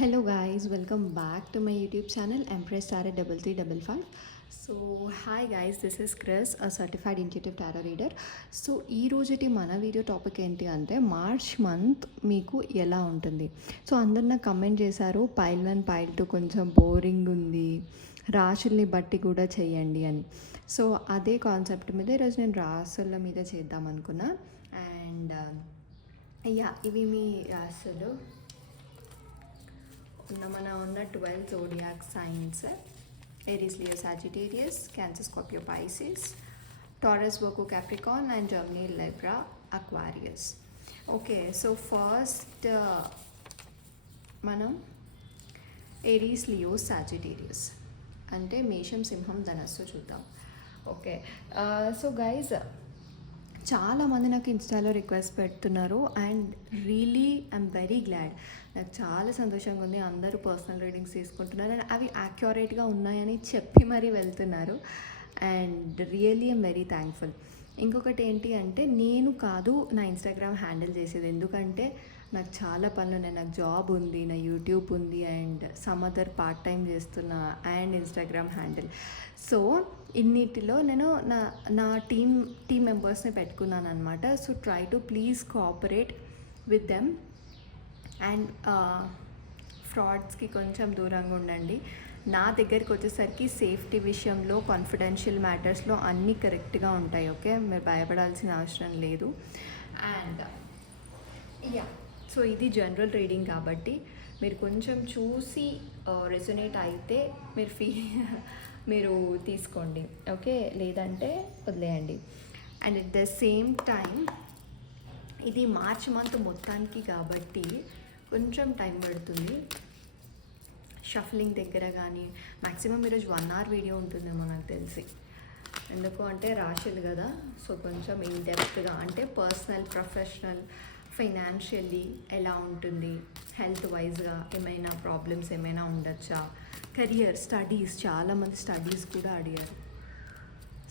Hello guys, welcome back to my YouTube channel Empress Tarot 3355. So hi guys, this is Chris, a certified intuitive tarot reader. So ఈ రోజుటి మన video topic ఏంటి అంటే March month మీకు ఎలా ఉంటుంది. So అందరు నాకు కమెంట్ చేశారు పైల్ 1 పైల్ 2 కొంచెం బోరింగ్ ఉంది, రాశుల్ని బట్టి కూడా చేయండి అని. సో అదే కాన్సెప్ట్ మీద ఈరోజు నేను రాసుల మీద చేద్దాం అనుకున్నా. అండ్ ఇవి మీ రాసులు ఉన్న 12 zodiac signs: Aries, Leo, Sagittarius, Cancer, Scorpio, Pisces, Taurus, Virgo, Capricorn, and Gemini, Libra, Aquarius. Okay, so first మనం ఏరీస్, లియో, సాజిటేరియస్ అంటే మేషం, సింహం, ధనస్సు చూద్దాం. ఓకే, సో గైజ్ చాలామంది నాకు ఇన్స్టాలో రిక్వెస్ట్ పెడుతున్నారు and really I'm very glad. నాకు చాలా సంతోషంగా ఉంది. అందరూ పర్సనల్ రీడింగ్స్ తీసుకుంటున్నారు అండ్ అవి యాక్యురేట్గా ఉన్నాయని చెప్పి మరీ వెళ్తున్నారు and really I'm very thankful. ఇంకొకటి ఏంటి అంటే నేను కాదు నా ఇన్స్టాగ్రామ్ హ్యాండిల్ చేసేది, ఎందుకంటే నాకు చాలా పనులు ఉన్నాయి. నాకు జాబ్ ఉంది, నా యూట్యూబ్ ఉంది and some other part time చేస్తున్నా అండ్ ఇన్స్టాగ్రామ్ హ్యాండిల్. సో ఇన్నిటిలో నేను నా టీమ్ మెంబర్స్ని పెట్టుకున్నాను అనమాట. So try to please cooperate with them and ఫ్రాడ్స్కి కొంచెం దూరంగా ఉండండి. నా దగ్గరికి వచ్చేసరికి సేఫ్టీ విషయంలో, కాన్ఫిడెన్షియల్ మ్యాటర్స్లో అన్నీ కరెక్ట్గా ఉంటాయి. ఓకే, మీరు భయపడాల్సిన అవసరం లేదు. అండ్ సో ఇది జనరల్ రీడింగ్ కాబట్టి మీరు కొంచెం చూసి రెజొనేట్ అయితే మీరు తీసుకోండి, ఓకే, లేదంటే వదిలేయండి. And at the same time ఇది మార్చ్ మంత్ మొత్తానికి కాబట్టి కొంచెం టైం పడుతుంది షఫ్లింగ్ దగ్గర. కానీ మ్యాక్సిమం ఈరోజు 1 hour వీడియో ఉంటుందేమో నాకు తెలిసి. ఎందుకు అంటే రాశులు కదా, సో కొంచెం ఇన్ డెప్త్గా అంటే పర్సనల్, ప్రొఫెషనల్, ఫైనాన్షియల్లీ ఎలా ఉంటుంది, హెల్త్ వైజ్గా ఏమైనా ప్రాబ్లమ్స్ ఏమైనా ఉండొచ్చా, కెరియర్, స్టడీస్, చాలామంది స్టడీస్ కూడా అడిగారు,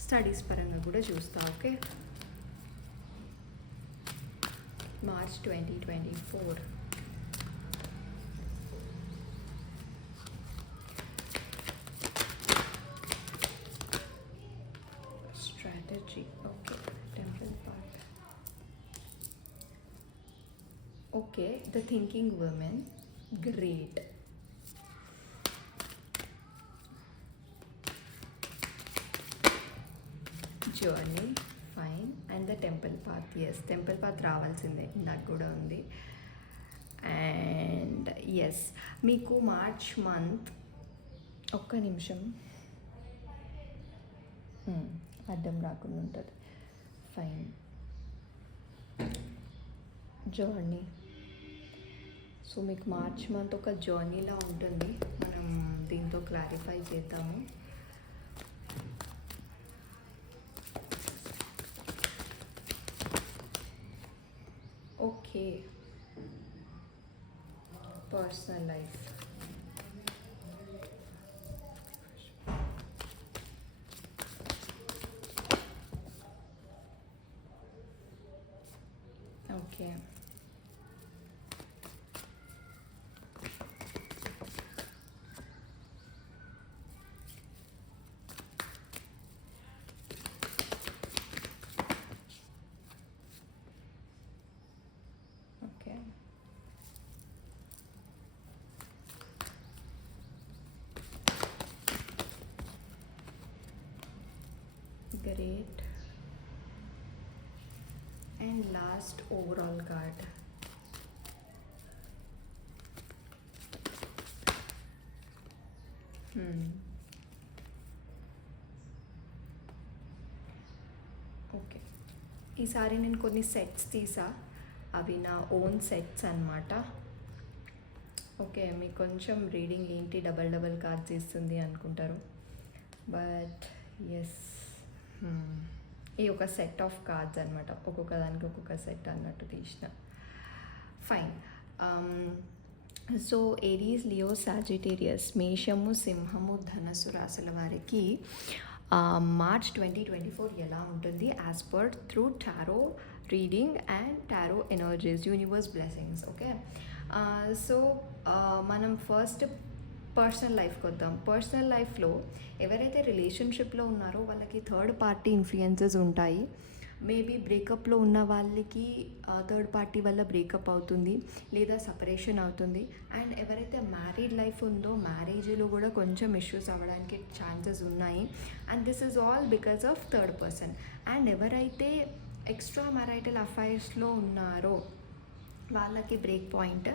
స్టడీస్ పరంగా కూడా చూస్తా. Okay, March 2024 strategy. Okay, temple part. Okay, the thinking women, great. Journey, fine. And the temple path. Yes, temple path రావాల్సిందే, నాకు కూడా ఉంది. అండ్ ఎస్, మీకు మార్చ్ మంత్, ఒక్క నిమిషం అడ్డం రాకుండా ఉంటుంది. ఫైన్. జర్నీ. సో మీకు మార్చ్ మంత్ ఒక జర్నీలా ఉంటుంది. మనం దీంతో క్లారిఫై చేద్దాము. Okay, personal life. Okay, okay, great. And last overall card. Okay, ఈసారి నేను కొన్ని సెట్స్ తీసా, అవి నా ఓన్ సెట్స్ అన్నమాట. ఓకే, మీకు కొంచెం రీడింగ్ ఏంటి డబల్ కార్డ్స్ ఇస్తుంది అనుకుంటారు, బట్ ఎస్, ఈ ఒక సెట్ ఆఫ్ కార్డ్స్ అనమాట, ఒక్కొక్క దానికి ఒక్కొక్క సెట్ అన్నట్టు తీసిన. Fine. So Aries, Leo, Sagittarius, మేషము, సింహము, ధనస్సు రాశుల వారికి మార్చ్ 2024 ఎలా ఉంటుంది as per through tarot reading and tarot energies, universe blessings. Okay, so మనం ఫస్ట్ పర్సనల్ లైఫ్కి వద్దాం. పర్సనల్ లైఫ్లో ఎవరైతే రిలేషన్షిప్లో ఉన్నారో వాళ్ళకి థర్డ్ పార్టీ ఇన్ఫ్లుయెన్సెస్ ఉంటాయి. మేబీ బ్రేకప్లో ఉన్న వాళ్ళకి థర్డ్ పార్టీ వల్ల బ్రేకప్ అవుతుంది, లేదా సపరేషన్ అవుతుంది. అండ్ ఎవరైతే మ్యారీడ్ లైఫ్ ఉందో మ్యారేజ్లో కూడా కొంచెం ఇష్యూస్ అవ్వడానికి ఛాన్సెస్ ఉన్నాయి. And this is all because of third person. And ఎవరైతే ఎక్స్ట్రా మ్యారైటల్ అఫైర్స్లో ఉన్నారో వాళ్ళకి బ్రేక్ పాయింట్.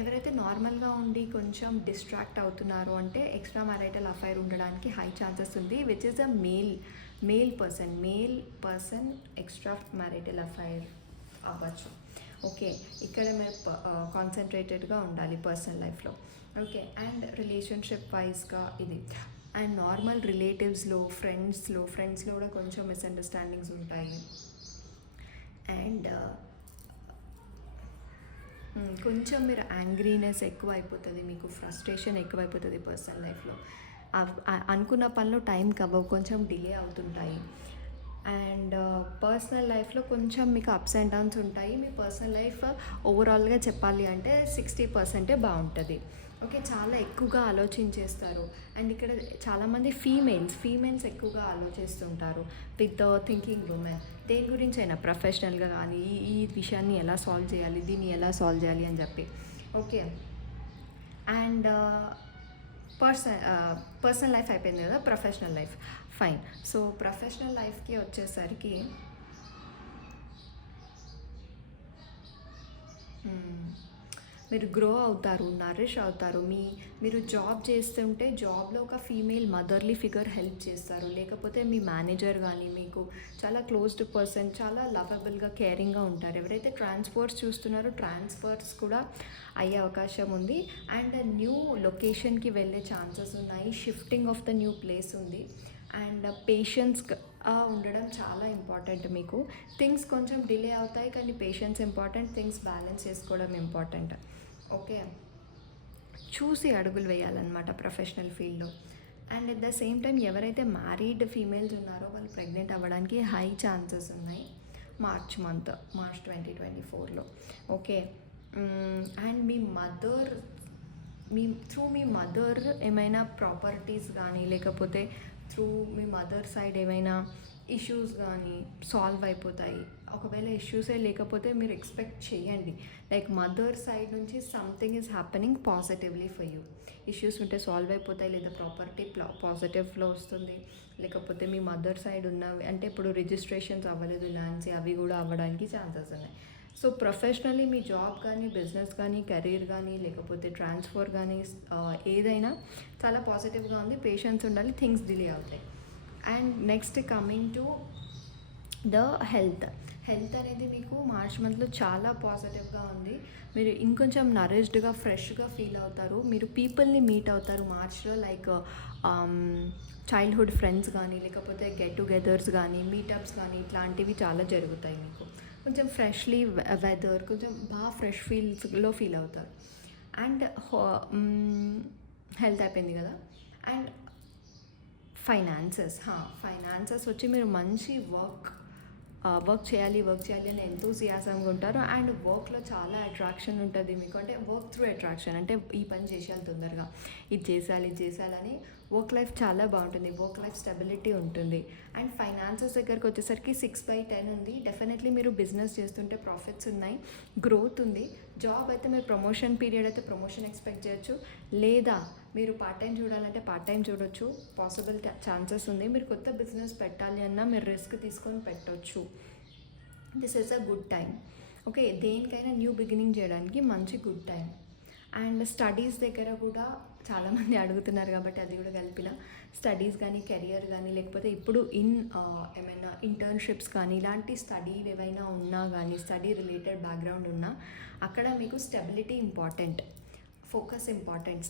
ఎవరైతే నార్మల్గా ఉండి కొంచెం డిస్ట్రాక్ట్ అవుతున్నారో అంటే ఎక్స్ట్రా మ్యారైటల్ అఫైర్ ఉండడానికి హై ఛాన్సెస్ ఉంది, which is a male person extra marital affair అవ్వచ్చు. ఓకే, ఇక్కడ మీరు కాన్సన్ట్రేటెడ్గా ఉండాలి పర్సనల్ లైఫ్లో. ఓకే, అండ్ రిలేషన్షిప్ వైజ్గా ఇది. అండ్ నార్మల్ రిలేటివ్స్లో ఫ్రెండ్స్లో కూడా కొంచెం మిస్అండర్స్టాండింగ్స్ ఉంటాయి. అండ్ కొంచెం మీరు యాంగ్రీనెస్ ఎక్కువ అయిపోతుంది, మీకు ఫ్రస్ట్రేషన్ ఎక్కువైపోతుంది పర్సనల్ లైఫ్లో. అనుకున్న పనులు టైంకి అవ్వవు, కొంచెం డిలే అవుతుంటాయి. అండ్ పర్సనల్ లైఫ్లో కొంచెం మీకు అప్స్ అండ్ డౌన్స్ ఉంటాయి. మీ పర్సనల్ లైఫ్ ఓవరాల్గా చెప్పాలి అంటే 60% బాగుంటుంది. ఓకే, చాలా ఎక్కువగా ఆలోచించేస్తారు. అండ్ ఇక్కడ చాలామంది ఫీమేల్స్ ఎక్కువగా ఆలోచిస్తుంటారు విత్ ద థింకింగ్ ఉమెన్. దేని గురించి అయినా ప్రొఫెషనల్గా కానీ ఈ విషయాన్ని ఎలా సాల్వ్ చేయాలి, దీన్ని ఎలా సాల్వ్ చేయాలి అని చెప్పి. ఓకే, అండ్ పర్సనల్ లైఫ్ అయిపోయింది కదా, professional life fine. So professional లైఫ్కి వచ్చేసరికి మీరు గ్రో అవుతారు, నరిష్ అవుతారు. మీరు జాబ్ చేస్తుంటే జాబ్లో ఒక ఫీమేల్ మదర్లీ ఫిగర్ హెల్ప్ చేస్తారు, లేకపోతే మీ మేనేజర్ కానీ మీకు చాలా క్లోజ్డ్ పర్సన్, చాలా లవబుల్గా కేరింగ్గా ఉంటారు. ఎవరైతే ట్రాన్స్ఫర్స్ చూస్తున్నారో ట్రాన్స్ఫర్స్ కూడా అయ్యే అవకాశం ఉంది. అండ్ న్యూ లొకేషన్కి వెళ్ళే ఛాన్సెస్ ఉన్నాయి, shifting of the new place ఉంది. అండ్ పేషెన్స్ ఉండడం చాలా ఇంపార్టెంట్. మీకు థింగ్స్ కొంచెం డిలే అవుతాయి కానీ పేషెన్స్ ఇంపార్టెంట్, థింగ్స్ బ్యాలెన్స్ చేసుకోవడం ఇంపార్టెంట్. ఓకే, చూసి అడుగులు వేయాలన్నమాట ప్రొఫెషనల్ ఫీల్డ్లో. And at the same time ఎవరైతే మ్యారీడ్ ఫీమేల్స్ ఉన్నారో వాళ్ళు ప్రెగ్నెంట్ అవ్వడానికి హై ఛాన్సెస్ ఉన్నాయి మార్చ్ 2024లో. ఓకే, అండ్ మీ మదర్ ఏమైనా ప్రాపర్టీస్ కానీ లేకపోతే త్రూ మీ మదర్ సైడ్ ఏమైనా ఇష్యూస్ కానీ సాల్వ్ అయిపోతాయి. ఒకవేళ ఇష్యూసే లేకపోతే మీరు ఎక్స్పెక్ట్ చేయండి, లైక్ మదర్ సైడ్ నుంచి something is happening positively for you. Issues ఉంటే సాల్వ్ అయిపోతాయి, లేదా ప్రాపర్టీ పాజిటివ్లో వస్తుంది, లేకపోతే మీ మదర్ సైడ్ ఉన్నవి అంటే ఇప్పుడు రిజిస్ట్రేషన్స్ అవ్వలేదు ల్యాండ్స్, అవి కూడా అవ్వడానికి ఛాన్సెస్ ఉన్నాయి. సో ప్రొఫెషనల్లీ మీ జాబ్ కానీ బిజినెస్ కానీ కెరీర్ కానీ లేకపోతే ట్రాన్స్ఫర్ కానీ ఏదైనా చాలా పాజిటివ్గా ఉంది. పేషెన్స్ ఉండాలి, థింగ్స్ డిలే అవుతాయి. And next coming to the health అనేది మీకు మార్చ్ మంత్లో చాలా పాజిటివ్గా ఉంది. మీరు ఇంకొంచెం నరిష్డ్గా ఫ్రెష్గా ఫీల్ అవుతారు. మీరు పీపుల్ని మీట్ అవుతారు మార్చ్లో, లైక్ చైల్డ్హుడ్ ఫ్రెండ్స్ కానీ లేకపోతే గెట్ టుగెదర్స్ కానీ మీటప్స్ కానీ ఇట్లాంటివి చాలా జరుగుతాయి. మీకు కొంచెం ఫ్రెష్లీ వెదర్, కొంచెం బాగా ఫ్రెష్ ఫీల్స్లో ఫీల్ అవుతారు. అండ్ హెల్త్ అయిపోయింది కదా. అండ్ ఫైనాన్సెస్ వచ్చి మీరు మంచి వర్క్ చేయాలి అని ఎంతూసియాసంగా ఉంటారు. అండ్ వర్క్లో చాలా అట్రాక్షన్ ఉంటుంది మీకు, అంటే వర్క్ త్రూ అట్రాక్షన్, అంటే ఈ పని చేసేయాలి తొందరగా, ఇది చేసేయాలని వర్క్ లైఫ్ చాలా బాగుంటుంది, వర్క్ లైఫ్ స్టెబిలిటీ ఉంటుంది. అండ్ ఫైనాన్సెస్ దగ్గరకు వచ్చేసరికి 6/10 ఉంది. డెఫినెట్లీ మీరు బిజినెస్ చేస్తుంటే ప్రాఫిట్స్ ఉన్నాయి, గ్రోత్ ఉంది. జాబ్ అయితే మీరు ప్రమోషన్ పీరియడ్ అయితే ప్రమోషన్ ఎక్స్పెక్ట్ చేయొచ్చు, లేదా మీరు పార్ట్ టైం చూడాలంటే పార్ట్ టైం చూడొచ్చు, పాసిబుల్ ఛాన్సెస్ ఉంది. మీరు కొత్త బిజినెస్ పెట్టాలి అన్నా మీరు రిస్క్ తీసుకొని పెట్టవచ్చు. This is a good time. Okay, దేనికైనా న్యూ బిగినింగ్ చేయడానికి మంచి గుడ్ టైం. అండ్ స్టడీస్ దగ్గర కూడా చాలామంది అడుగుతున్నారు కాబట్టి అది కూడా కలిపిన. స్టడీస్ కానీ కెరియర్ కానీ లేకపోతే ఇప్పుడు ఏమైనా ఇంటర్న్షిప్స్ కానీ ఇలాంటి స్టడీలు ఏవైనా ఉన్నా కానీ స్టడీ రిలేటెడ్ బ్యాక్గ్రౌండ్ ఉన్నా అక్కడ మీకు స్టెబిలిటీ ఇంపార్టెంట్, ఫోకస్ ఇంపార్టెంట్.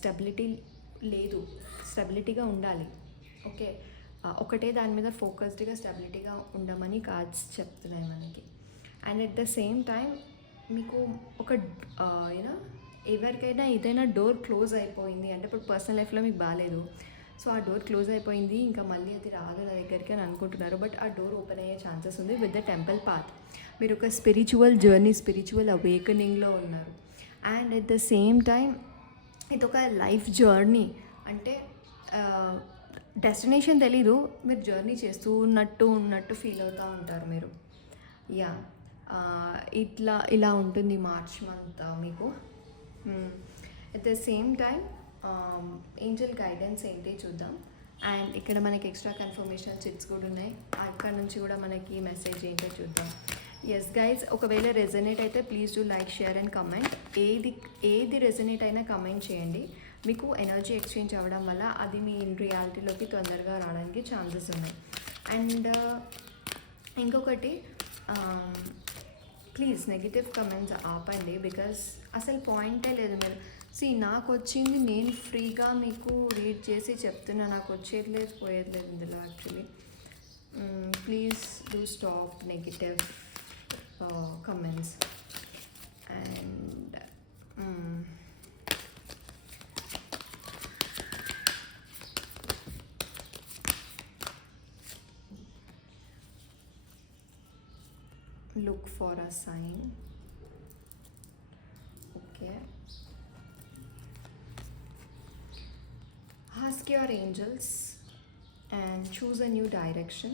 స్టెబిలిటీగా ఉండాలి. ఓకే, ఒకటే దాని మీద ఫోకస్డ్గా స్టెబిలిటీగా ఉండమని కార్డ్స్ చెప్తున్నాయి మనకి. And at the same time మీకు ఒక ఎవరికైనా ఏదైనా డోర్ క్లోజ్ అయిపోయింది అంటే ఇప్పుడు పర్సనల్ లైఫ్లో మీకు బాగాలేదు, సో ఆ డోర్ క్లోజ్ అయిపోయింది ఇంకా మళ్ళీ అది రాదు నా దగ్గరికి అని అనుకుంటున్నారు. బట్ ఆ డోర్ ఓపెన్ అయ్యే ఛాన్సెస్ ఉంది విత్ ద టెంపుల్ పాత్. మీరు ఒక స్పిరిచువల్ జర్నీ, స్పిరిచువల్ అవేకనింగ్లో ఉన్నారు. And at the same time ఇది ఒక లైఫ్ జర్నీ. అంటే డెస్టినేషన్ తెలీదు, మీరు జర్నీ చేస్తూ ఉన్నట్టు ఫీల్ అవుతూ ఉంటారు మీరు. యా, ఇలా ఉంటుంది మార్చ్ మంత్ మీకు. At the same time Angel guidance ఏంటి చూద్దాం. అండ్ ఇక్కడ మనకి ఎక్స్ట్రా కన్ఫర్మేషన్ చిట్స్ కూడా ఉన్నాయి, అక్కడ నుంచి కూడా మనకి మెసేజ్ ఏంటో చూద్దాం. ఎస్ గైజ్, ఒకవేళ రెజనేట్ అయితే please do like, share and comment. ఏది రెజనేట్ అయినా కమెంట్ చేయండి. మీకు ఎనర్జీ ఎక్స్చేంజ్ అవ్వడం వల్ల అది మీ రియాలిటీలోకి తొందరగా రావడానికి ఛాన్సెస్ ఉన్నాయి. అండ్ ఇంకొకటి, ప్లీజ్ నెగిటివ్ కమెంట్స్ ఆపండి, బికాస్ అసలు పాయింటే లేదు. మీరు నాకు వచ్చింది, నేను ఫ్రీగా మీకు రీడ్ చేసి చెప్తున్నా, నాకు వచ్చేయట్లేదు పోయేట్లేదు ఇందులో actually. Please do stop negative comments. And look for a sign. Okay, ask your angels and choose a new direction.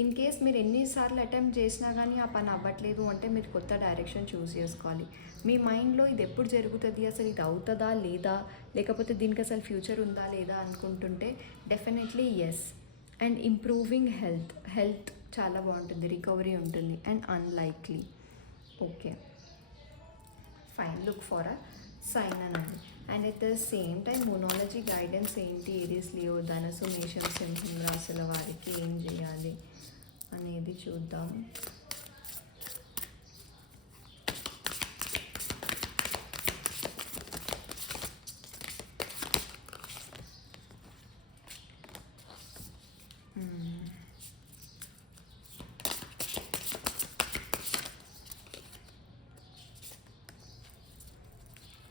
In case మీరు ఎన్నిసార్లు అటెంప్ట్ చేసినా కానీ ఆ పని అవ్వట్లేదు అంటే మీరు కొత్త డైరెక్షన్ చూస్ చేసుకోవాలి. మీ మైండ్లో ఇది ఎప్పుడు జరుగుతుంది, అసలు ఇది అవుతుందా లేదా, లేకపోతే దీనికి అసలు ఫ్యూచర్ ఉందా లేదా అనుకుంటుంటే definitely yes. And improving health చాలా బాగుంటుంది, రికవరీ ఉంటుంది. And unlikely. Okay fine, look for a sign అనండి. And at the same time మోనాలజీ గైడెన్స్ ఏంటి, ఏరీస్, లియో, ధనుసు, మేషం, సింహం రాశుల వారికి ఏం చేయాలి అనేది చూద్దాం.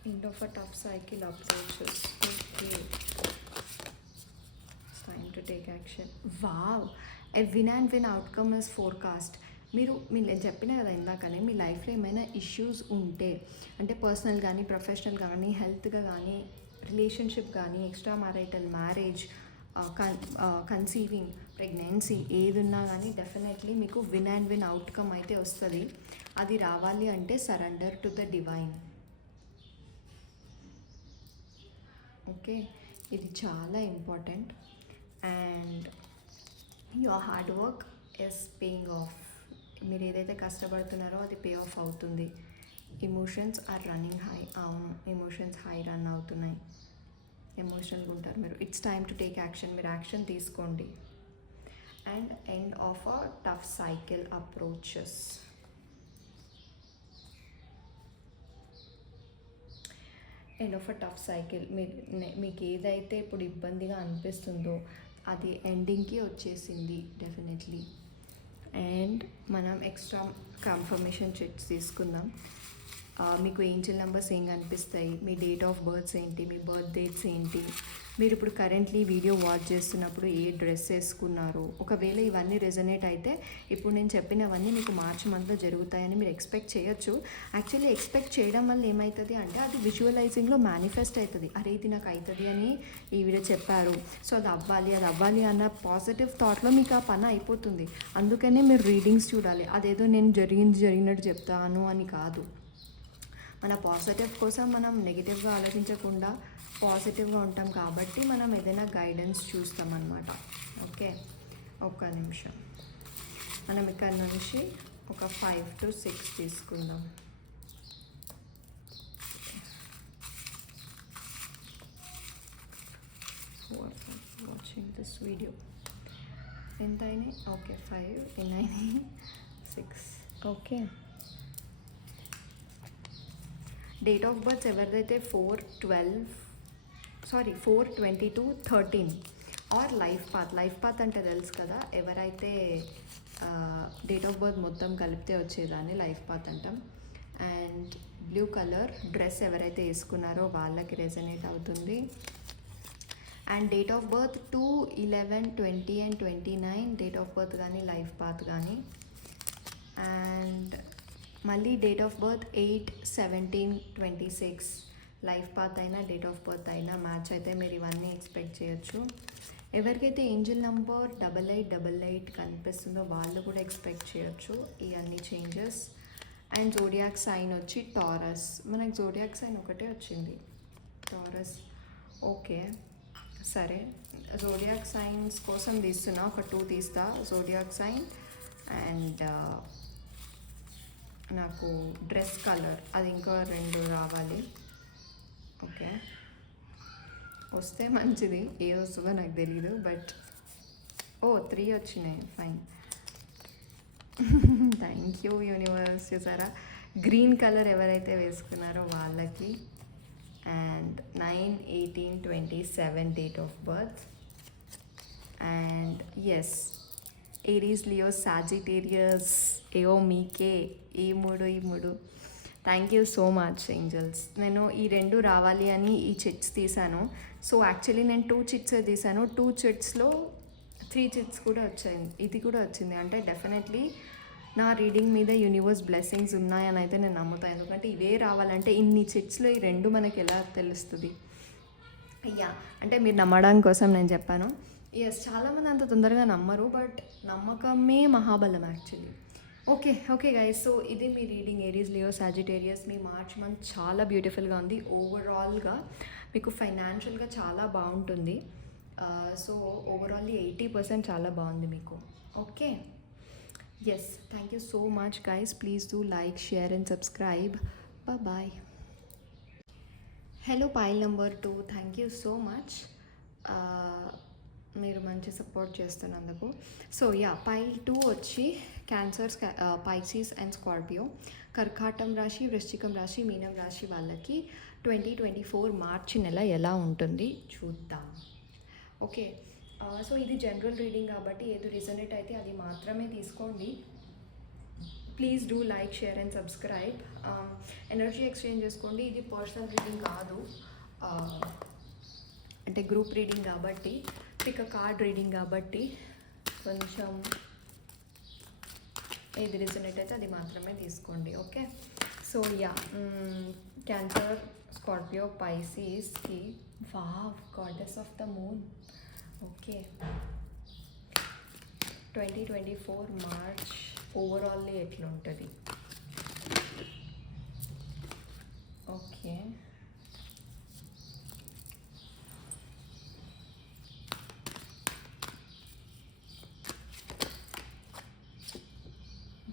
End of a tough cycle approaches. Okay. It's time to take action. Wow. A win and win outcome is forecast. మీరు చెప్పిన కదా ఇందాకనే, మీ లైఫ్లో ఏమైనా ఇష్యూస్ ఉంటే, అంటే పర్సనల్ కానీ ప్రొఫెషనల్ కానీ హెల్త్గా కానీ రిలేషన్షిప్ కానీ extra marital marriage, conceiving, pregnancy ఏది ఉన్నా కానీ డెఫినెట్లీ మీకు విన్ అండ్ విన్ అవుట్కమ్ అయితే వస్తుంది. అది రావాలి అంటే surrender to the divine. Okay, ఇది చాలా important. And your hard work is paying off. మీరు ఏదైతే కష్టపడుతున్నారో అది పే ఆఫ్ అవుతుంది. Emotions are running high. అవును, ఎమోషన్స్ హై రన్ అవుతున్నాయి, ఎమోషనల్గా ఉంటారు మీరు. It's time to take action. మీరు యాక్షన్ తీసుకోండి. And end of a tough cycle approaches. End of a tough cycle. మీకు ఏదైతే ఇప్పుడు ఇబ్బందిగా అనిపిస్తుందో అది ఎండింగ్కి వచ్చేసింది డెఫినెట్లీ. అండ్ మనం ఎక్స్ట్రా కన్ఫర్మేషన్ చెక్స్ తీసుకుందాం. మీకు ఏంజెల్ నెంబర్స్ ఏం కనిపిస్తాయి, మీ డేట్ ఆఫ్ బర్త్స్ ఏంటి, మీ బర్త్ డేట్స్ ఏంటి, మీరు ఇప్పుడు కరెంట్లీ వీడియో వాచ్ చేస్తున్నప్పుడు ఏ డ్రెస్ వేసుకున్నారు. ఒకవేళ ఇవన్నీ రెజనేట్ అయితే ఇప్పుడు నేను చెప్పినవన్నీ మీకు మార్చ్ మంత్లో జరుగుతాయని మీరు ఎక్స్పెక్ట్ చేయొచ్చు. యాక్చువల్లీ ఎక్స్పెక్ట్ చేయడం వల్ల ఏమవుతుంది అంటే అది విజువలైజింగ్లో మేనిఫెస్ట్ అవుతుంది. అరే ఇది నాకు అవుతుంది అని ఈ వీడియో చెప్పారు, సో అది అవ్వాలి అన్న పాజిటివ్ థాట్లో మీకు ఆ పని అయిపోతుంది. అందుకనే మీరు రీడింగ్స్ చూడాలి. అదేదో నేను జరిగినట్టు చెప్తాను అని కాదు. మన పాజిటివ్ కోసం మనం నెగిటివ్గా ఆలోచించకుండా పాజిటివ్గా ఉంటాం కాబట్టి మనం ఏదైనా గైడెన్స్ చూస్తాం అన్నమాట. ఓకే, ఒక్క నిమిషం. మనం ఇక్కడ నుంచి ఒక 5 to 6 తీసుకుందాం. వాచింగ్ దిస్ వీడియో ఎంత అయినాయి? ఓకే 5 ఎన్ని అయినాయి? 6. ఓకే, డేట్ ఆఫ్ బర్త్ ఎవరిదైతే 4/22/13 ఆర్ లైఫ్ పాత్ అంటే తెలుసు కదా, ఎవరైతే డేట్ ఆఫ్ బర్త్ మొత్తం కలిపితే వచ్చేదాన్ని లైఫ్ పాత్ అంటాం. అండ్ బ్లూ కలర్ డ్రెస్ ఎవరైతే వేసుకున్నారో వాళ్ళకి రెజనేట్ అవుతుంది. And date of birth 2, 11, 20 and 29 date of birth కానీ లైఫ్ పాత్ కానీ. అండ్ మళ్ళీ date of birth 8/17/26. Life path అయినా డేట్ ఆఫ్ బర్త్ అయినా మ్యాచ్ అయితే మీరు ఇవన్నీ ఎక్స్పెక్ట్ చేయొచ్చు. ఎవరికైతే ఏంజిల్ నంబర్ 8888 కనిపిస్తుందో వాళ్ళు కూడా ఎక్స్పెక్ట్ చేయొచ్చు ఈ అన్ని చేంజెస్. అండ్ జోడియాక్ సైన్ వచ్చి టారస్. మనకు జోడియాక్ సైన్ ఒకటే వచ్చింది, టారస్. ఓకే సరే, జోడియాక్ సైన్స్ కోసం తీస్తున్నా, ఒక 2 తీస్తా. జోడియాక్ సైన్ అండ్ నాకు డ్రెస్ కలర్ అది ఇంకో 2 రావాలి. ఓకే వస్తే మంచిది, ఏ వస్తుందో నాకు తెలీదు, బట్ 3 వచ్చినాయి, ఫైన్. Thank you universe. చూసారా, గ్రీన్ కలర్ ఎవరైతే వేసుకున్నారో వాళ్ళకి. And 9/18/27 date of birth. And yes, Aries, Leo, Sagittarius. ఏవో మీకే ఈ మూడు. Thank you so much angels. నేను ఈ 2 రావాలి అని ఈ చిట్స్ తీసాను. సో యాక్చువల్లీ నేను 2 చిట్స్ తీసాను. 2 చిట్స్లో 3 చిట్స్ కూడా వచ్చాయి, ఇది కూడా వచ్చింది. అంటే డెఫినెట్లీ నా రీడింగ్ మీద యూనివర్స్ బ్లెస్సింగ్స్ ఉన్నాయని అయితే నేను నమ్ముతాను. ఎందుకంటే ఇవే రావాలంటే ఇన్ని చిట్స్లో ఈ 2 మనకి ఎలా తెలుస్తుంది? అయ్యా అంటే మీరు నమ్మడం కోసం నేను చెప్పాను. ఎస్, చాలామంది అంత తొందరగా నమ్మరు, బట్ నమ్మకమే మహాబలం యాక్చువల్లీ. ఓకే గైస్, సో ఇది మీ రీడింగ్ ఏరీస్, లియో, సాజిటేరియస్. మీ మార్చ్ మంత్ చాలా బ్యూటిఫుల్గా ఉంది. ఓవరాల్గా మీకు ఫైనాన్షియల్గా చాలా బాగుంటుంది. సో ఓవరాల్లీ 80% చాలా బాగుంది మీకు. Okay, yes, thank you so much guys. Please do like, share and subscribe. Bye. Hello pile number 2, thank you so much. మీరు మంచి సపోర్ట్ చేస్తున్నందుకు. సో పైల్ 2 వచ్చి క్యాన్సర్, పైసీస్ అండ్ స్కార్పియో. కర్కాటం రాశి, వృశ్చికం రాశి, మీనం రాశి వాళ్ళకి 2024 మార్చి నెల ఎలా ఉంటుంది చూద్దాం. ఓకే, సో ఇది జనరల్ రీడింగ్ కాబట్టి ఏది రిజనేట్ అయితే అది మాత్రమే తీసుకోండి. Please do like, share and subscribe. Energy exchange చేసుకోండి. ఇది పర్సనల్ రీడింగ్ కాదు, అంటే గ్రూప్ రీడింగ్ కాబట్టి, పిక్ కార్డ్ రీడింగ్ కాబట్టి కొంచెం ఏది రిజనేట్ అయితే అది మాత్రమే తీసుకోండి. ఓకే, సో క్యాన్సర్, స్కార్పియో, పైసీస్కి wow, goddess of the moon. Okay, 2024 March overally ఎట్లుంటుంది? Okay,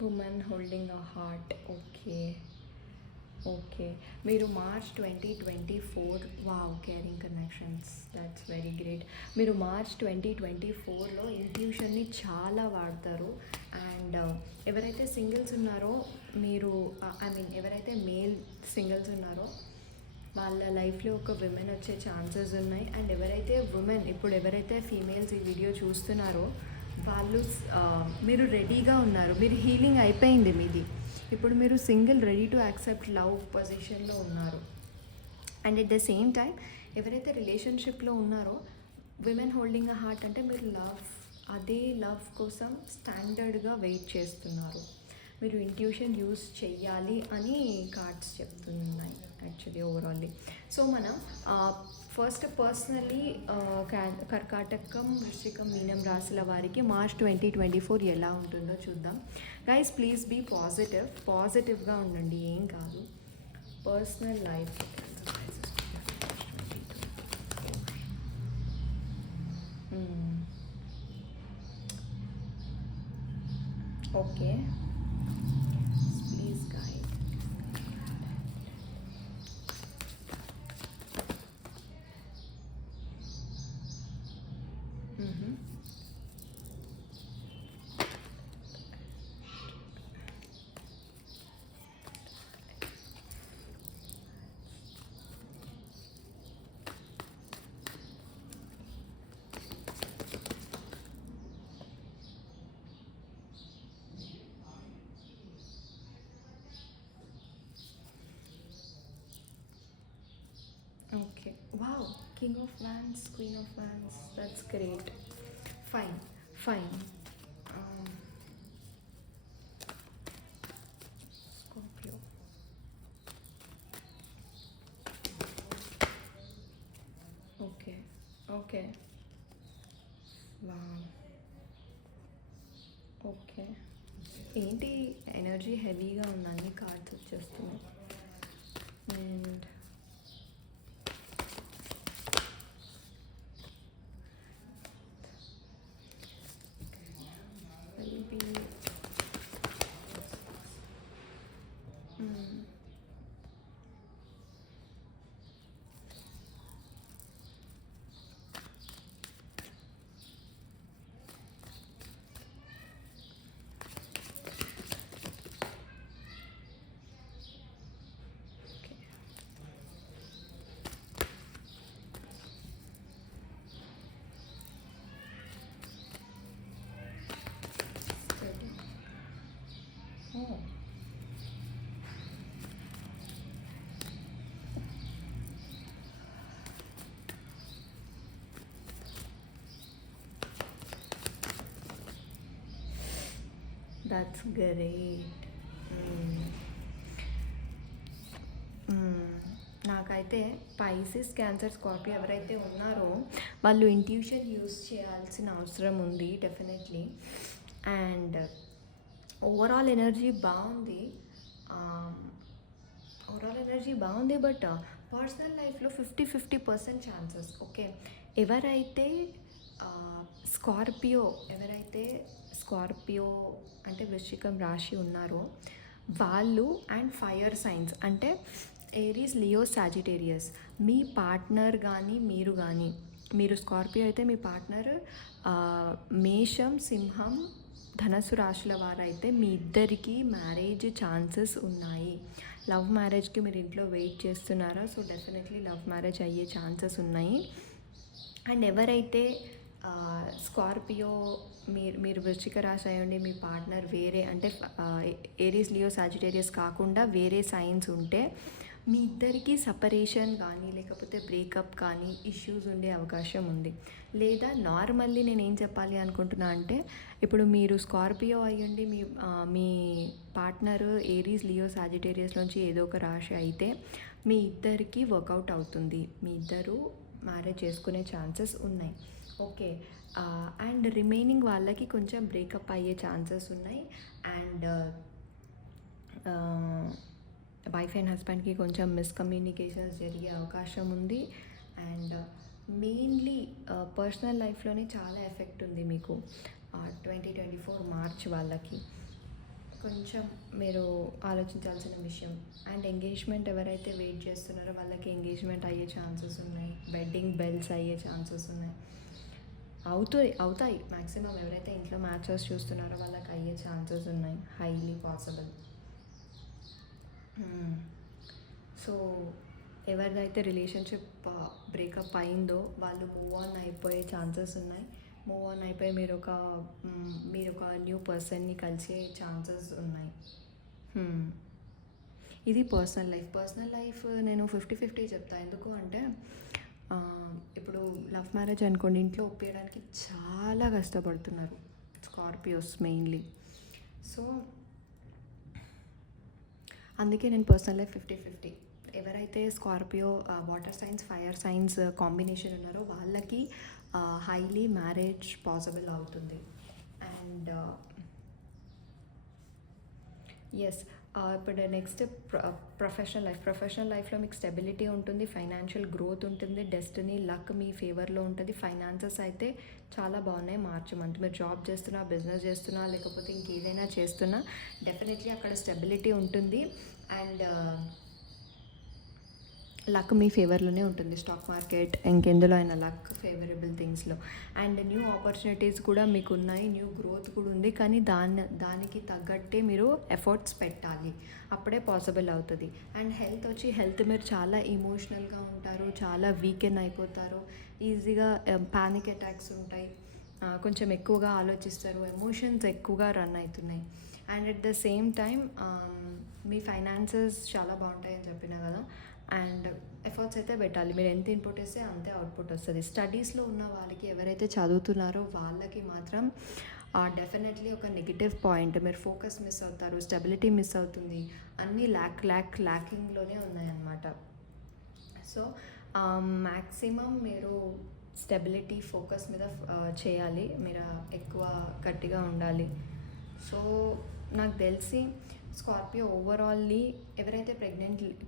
woman holding a heart. Okay, మీరు March 2024, wow, caring connections, that's very great. మీరు మార్చ్ 2024లో ఇంట్యూషన్ని చాలా వాడతారు. అండ్ ఎవరైతే సింగిల్స్ ఉన్నారో మీరు, ఎవరైతే మేల్ సింగిల్స్ ఉన్నారో వాళ్ళ లైఫ్లో ఒక విమెన్ వచ్చే ఛాన్సెస్ ఉన్నాయి. అండ్ ఎవరైతే ఫీమేల్స్ ఈ వీడియో చూస్తున్నారో వాళ్ళు మీరు రెడీగా ఉన్నారు, మీరు హీలింగ్ అయిపోయింది మీది. ఇప్పుడు మీరు single, ready to accept love పొజిషన్లో ఉన్నారు. And at the same time ఎవరైతే రిలేషన్షిప్లో ఉన్నారో విమెన్ హోల్డింగ్ అ హార్ట్ అంటే మీరు అదే లవ్ కోసం స్టాండర్డ్గా వెయిట్ చేస్తున్నారు. మీరు ఇంట్యూషన్ యూస్ చెయ్యాలి అని కార్డ్స్ చెప్తున్నాయి యాక్చువల్లీ ఓవరాల్లీ. సో మనం ఫస్ట్ పర్సనలీ కర్కాటకం, వృశ్చికం, మీనం రాశుల వారికి మార్చ్ 2024 ఎలా ఉంటుందో చూద్దాం. గైస్ ప్లీజ్ బీ పాజిటివ్గా ఉండండి, ఏం కాదు. Personal life, okay, please guide. Okay, wow, King of Wands, Queen of Wands, that's great. Fine. Scorpio. Okay. Wow! Okay. ఏంటి ఎనర్జీ హెవీగా ఉంది, అన్ని కార్డ్స్ వచ్చేస్తున్నాయి. And maybe okay. Study. Oh! That's great. నాకైతే పైసిస్, క్యాన్సర్, స్కార్పియో ఎవరైతే ఉన్నారో వాళ్ళు intuition use చేయాల్సిన అవసరం ఉంది డెఫినెట్లీ. అండ్ ఓవరాల్ ఎనర్జీ బాగుంది. బట్ పర్సనల్ లైఫ్లో 50-50% ఛాన్సెస్. ఓకే. ఎవరైతే స్కార్పియో అంటే వృశ్చికం రాశి ఉన్నారో వాళ్ళు, అండ్ ఫైర్ సైన్స్ అంటే ఏరీస్, లియో, సాజిటేరియస్, మీ పార్ట్నర్ కానీ మీరు స్కార్పియో అయితే మీ పార్ట్నర్ మేషం, సింహం, ధనస్సు రాశుల వారైతే మీ ఇద్దరికి మ్యారేజ్ ఛాన్సెస్ ఉన్నాయి. లవ్ మ్యారేజ్కి మీరు ఇంట్లో వెయిట్ చేస్తున్నారా? సో డెఫినెట్లీ లవ్ మ్యారేజ్ అయ్యే ఛాన్సెస్ ఉన్నాయి. అండ్ ఎవరైతే స్కార్పియో మీరు వృశ్చిక రాశి అయ్యండి, మీ పార్ట్నర్ వేరే అంటే ఏరీస్, లియో, సాజిటేరియస్ కాకుండా వేరే సైన్స్ ఉంటే మీ ఇద్దరికి సపరేషన్ కానీ లేకపోతే బ్రేకప్ కానీ ఇష్యూస్ ఉండే అవకాశం ఉంది. లేదా నార్మల్లీ నేను ఏం చెప్పాలి అనుకుంటున్నా అంటే, ఇప్పుడు మీరు స్కార్పియో అయ్యుండి మీ పార్ట్నర్ ఏరీస్, లియో, సాజిటేరియస్ నుంచి ఏదో ఒక రాశి అయితే మీ ఇద్దరికి వర్కౌట్ అవుతుంది. మీ ఇద్దరు మ్యారేజ్ చేసుకునే ఛాన్సెస్ ఉన్నాయి. ఓకే. అండ్ రిమైనింగ్ వాళ్ళకి కొంచెం బ్రేకప్ అయ్యే ఛాన్సెస్ ఉన్నాయి. అండ్ వైఫ్ అండ్ హస్బెండ్కి కొంచెం మిస్కమ్యూనికేషన్స్ జరిగే అవకాశం ఉంది. అండ్ మెయిన్లీ పర్సనల్ లైఫ్లోనే చాలా ఎఫెక్ట్ ఉంది మీకు 2024 మార్చ్ వాళ్ళకి. కొంచెం మీరు ఆలోచించాల్సిన విషయం. అండ్ ఎంగేజ్మెంట్ ఎవరైతే వెయిట్ చేస్తున్నారో వాళ్ళకి ఎంగేజ్మెంట్ అయ్యే ఛాన్సెస్ ఉన్నాయి. వెడ్డింగ్ బెల్స్ అయ్యే ఛాన్సెస్ ఉన్నాయి. అవుతాయి మ్యాక్సిమం. ఎవరైతే ఇంట్లో మ్యాచెస్ చూస్తున్నారో వాళ్ళకి అయ్యే ఛాన్సెస్ ఉన్నాయి, హైలీ పాసిబుల్. సో ఎవరిదైతే రిలేషన్షిప్ బ్రేకప్ అయిందో వాళ్ళు మూవ్ ఆన్ అయిపోయే ఛాన్సెస్ ఉన్నాయి. మూవ్ ఆన్ అయిపోయి మీరు ఒక న్యూ పర్సన్ని కలిసే ఛాన్సెస్ ఉన్నాయి. ఇది పర్సనల్ లైఫ్ నేను 50-50 చెప్తాను. ఎందుకు అంటే ఇప్పుడు లవ్ మ్యారేజ్ అనుకోండి, ఇంట్లో ఒప్పేయడానికి చాలా కష్టపడుతున్నారు స్కార్పియోస్ మెయిన్లీ. సో అందుకే నేను పర్సనల్ లైఫ్ 50-50. ఎవరైతే Scorpio, water science, fire science combination ఉన్నారో వాళ్ళకి హైలీ మ్యారేజ్ పాసిబుల్ అవుతుంది. అండ్ ఎస్, ఇప్పుడు నెక్స్ట్ ప్రొఫెషనల్ లైఫ్లో మీకు స్టెబిలిటీ ఉంటుంది, ఫైనాన్షియల్ గ్రోత్ ఉంటుంది, డెస్టినీ, లక్ మీ ఫేవర్లో ఉంటుంది. ఫైనాన్సెస్ అయితే చాలా బాగున్నాయి మార్చ్ మంత్. మీరు జాబ్ చేస్తున్నా, బిజినెస్ చేస్తున్నా, లేకపోతే ఇంకేదైనా చేస్తున్నా డెఫినెట్లీ అక్కడ స్టెబిలిటీ ఉంటుంది. అండ్ లక్ మీ ఫేవర్లోనే ఉంటుంది. స్టాక్ మార్కెట్, ఇంకెందులో అయినా లక్ ఫేవరబుల్ థింగ్స్లో. అండ్ న్యూ ఆపర్చునిటీస్ కూడా మీకు ఉన్నాయి, న్యూ గ్రోత్ కూడా ఉంది. కానీ దానికి తగ్గట్టే మీరు ఎఫర్ట్స్ పెట్టాలి, అప్పుడే పాసిబుల్ అవుతుంది. అండ్ హెల్త్ మీరు చాలా ఇమోషనల్గా ఉంటారు, చాలా వీకెన్ అయిపోతారు, ఈజీగా పానిక్ అటాక్స్ ఉంటాయి, కొంచెం ఎక్కువగా ఆలోచిస్తారు, ఎమోషన్స్ ఎక్కువగా రన్ అవుతున్నాయి. And at the same time me finances చాలా బాగుంటాయని చెప్పినా కదా. అండ్ ఎఫర్ట్స్ అయితే పెట్టాలి. మీరు ఎంత ఇన్పుట్ ఇస్తే అంతే అవుట్పుట్ వస్తుంది. స్టడీస్లో ఉన్న వాళ్ళకి, ఎవరైతే చదువుతున్నారో వాళ్ళకి మాత్రం డెఫినెట్లీ ఒక నెగిటివ్ పాయింట్. మీరు ఫోకస్ మిస్ అవుతారు, స్టెబిలిటీ మిస్ అవుతుంది, అన్నీ ల్యాకింగ్లోనే ఉన్నాయన్నమాట. సో మ్యాక్సిమం మీరు స్టెబిలిటీ ఫోకస్ మీద చేయాలి, మీరు ఎక్కువ గట్టిగా ఉండాలి. సో నాకు తెలిసి స్కార్పియో ఓవరాల్లీ ఎవరైతే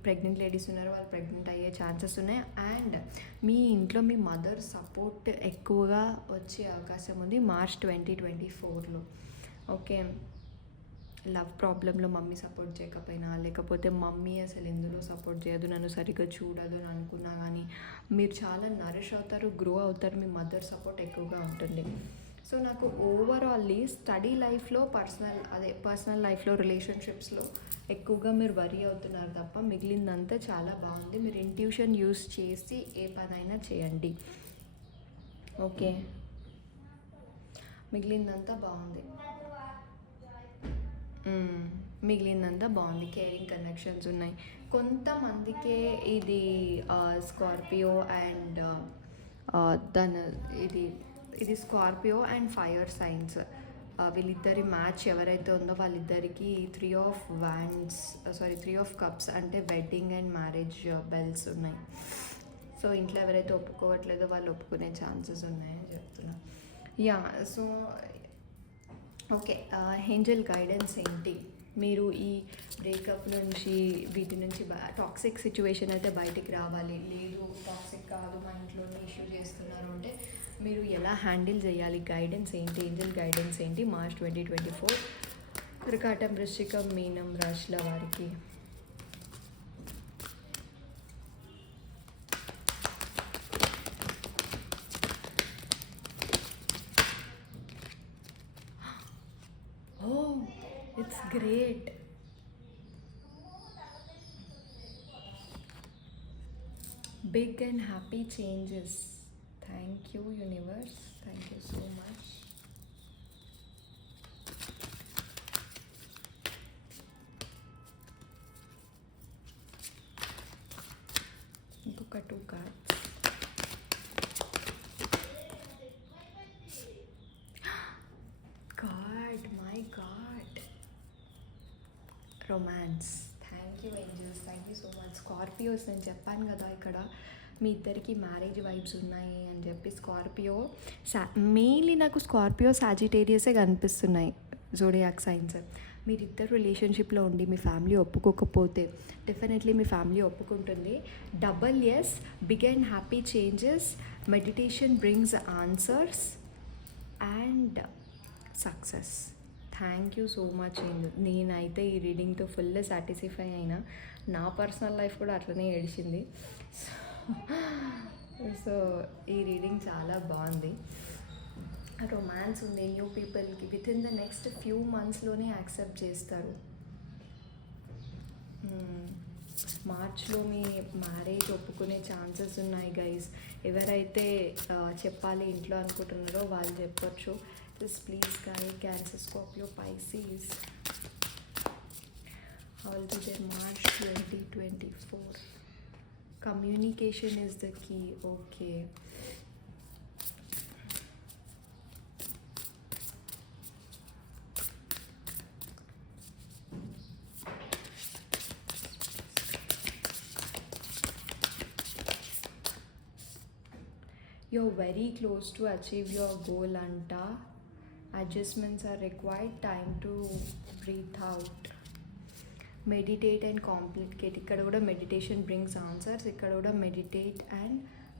ప్రెగ్నెంట్ లేడీస్ ఉన్నారో వాళ్ళు ప్రెగ్నెంట్ అయ్యే ఛాన్సెస్ ఉన్నాయి. అండ్ మీ ఇంట్లో మీ మదర్ సపోర్ట్ ఎక్కువగా వచ్చే అవకాశం ఉంది మార్చ్ 2024లో. ఓకే, లవ్ ప్రాబ్లంలో మమ్మీ సపోర్ట్ చేయకపోయినా, లేకపోతే మమ్మీ అసలు ఎందులో సపోర్ట్ చేయదు, నన్ను సరిగ్గా చూడదు అని అనుకున్నా కానీ మీరు చాలా నరిష్ అవుతారు, గ్రో అవుతారు, మీ మదర్ సపోర్ట్ ఎక్కువగా ఉంటుంది. సో నాకు ఓవరాల్లీ స్టడీ లైఫ్లో పర్సనల్ లైఫ్లో రిలేషన్షిప్స్లో ఎక్కువగా మీరు వరీ అవుతున్నారు తప్ప మిగిలిందంతా చాలా బాగుంది. మీరు ఇంట్యూషన్ యూస్ చేసి ఏ పనైనా చేయండి. ఓకే, మిగిలిందంతా బాగుంది. మిగిలిందంతా బాగుంది. కేరింగ్ కనెక్షన్స్ ఉన్నాయి. కొంతమందికే ఇది స్కార్పియో అండ్ ఇది స్కార్పియో అండ్ ఫైర్ సైన్స్ వీళ్ళిద్దరి మ్యాచ్ ఎవరైతే ఉందో వాళ్ళిద్దరికి 3 ఆఫ్ కప్స్ అంటే వెడ్డింగ్ అండ్ మ్యారేజ్ బెల్స్ ఉన్నాయి. సో ఇంట్లో ఎవరైతే ఒప్పుకోవట్లేదో వాళ్ళు ఒప్పుకునే ఛాన్సెస్ ఉన్నాయని చెప్తున్నా. Yeah, so okay, Angel guidance ఏంటి? మీరు ఈ బ్రేకప్ నుంచి వీటి నుంచి టాక్సిక్ సిచ్యువేషన్ అయితే బయటికి రావాలి. లేదు టాక్సిక్ కాదు, మా ఇంట్లోనే ఇష్యూ చేస్తున్నారు అంటే మీరు ఎలా హ్యాండిల్ చేయాలి? గైడెన్స్ ఏంటి? ఏంజెల్ గైడెన్స్ ఏంటి మార్చ్ 2024 కర్కాటం, వృశ్చికం, మీనం రాశుల వారికి? It's great. Big and happy changes. Thank you, universe. Thank you so much. ఇంకొక 2 cards. God, my God. Romance. Thank you angels, thank you so much. Scorpios నేను చెప్పాను కదా ఇక్కడ మీ ఇద్దరికి మ్యారేజ్ వైబ్స్ ఉన్నాయి అని చెప్పి. స్కార్పియో మెయిన్లీ నాకు స్కార్పియో సాజిటేరియసే కనిపిస్తున్నాయి జోడియాక్ సైన్స్. మీరిద్దరు రిలేషన్షిప్లో ఉండి మీ ఫ్యామిలీ ఒప్పుకోకపోతే డెఫినెట్లీ మీ ఫ్యామిలీ ఒప్పుకుంటుంది. Yes, big and happy changes, meditation brings answers and success. Thank you so much. నేనైతే ఈ రీడింగ్తో ఫుల్ సాటిస్ఫై అయినా. నా పర్సనల్ లైఫ్ కూడా అట్లనే ఏడిచింది. సో ఈ రీడింగ్ చాలా బాగుంది. రొమాన్స్ ఉంది. న్యూ పీపుల్కి within the next few మంత్స్లోనే యాక్సెప్ట్ చేస్తారు. మార్చ్లో మీ మ్యారేజ్ ఒప్పుకునే ఛాన్సెస్ ఉన్నాయి గైస్. ఎవరైతే చెప్పాలి ఇంట్లో అనుకుంటున్నారో వాళ్ళు చెప్పొచ్చు. Just please guide Cancer, Scorpio, Pisces. How will be their March 2024? Communication is the key. Okay. You're very close to achieve your goal, Anta. Adjustments are required. Time to breathe out. Meditate and complicate. ఇక్కడ కూడా meditation brings answers. ఇక్కడ కూడా meditate and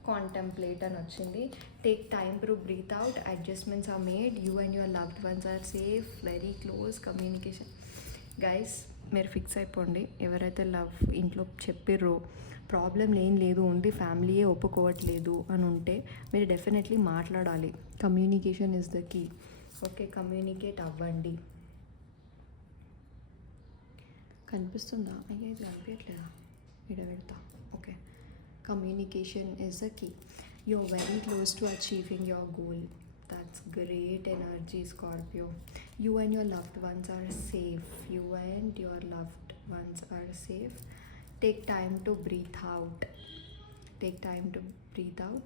contemplate అని వచ్చింది. Take time to breathe out. Adjustments are made. You and your loved ones are safe. Very close communication. Guys మీరు fix అయిపోండి. ఎవరైతే love ఇంట్లో చెప్పిర్రో ప్రాబ్లం ఏం లేదు, ఓన్లీ ఫ్యామిలీయే ఒప్పుకోవట్లేదు అని ఉంటే మీరు డెఫినెట్లీ మాట్లాడాలి. Communication is the key. Okay, communicate అవ్వండి. కనిపిస్తుందా? అయ్యా ఇది కనిపించట్లేదా? ఇక్కడ పెడతా. Okay, communication is the key. You are very close to achieving your goal. That's great energy, Scorpio. You and your loved ones are safe. You and your loved ones are safe. Take time to breathe out. Take time to breathe out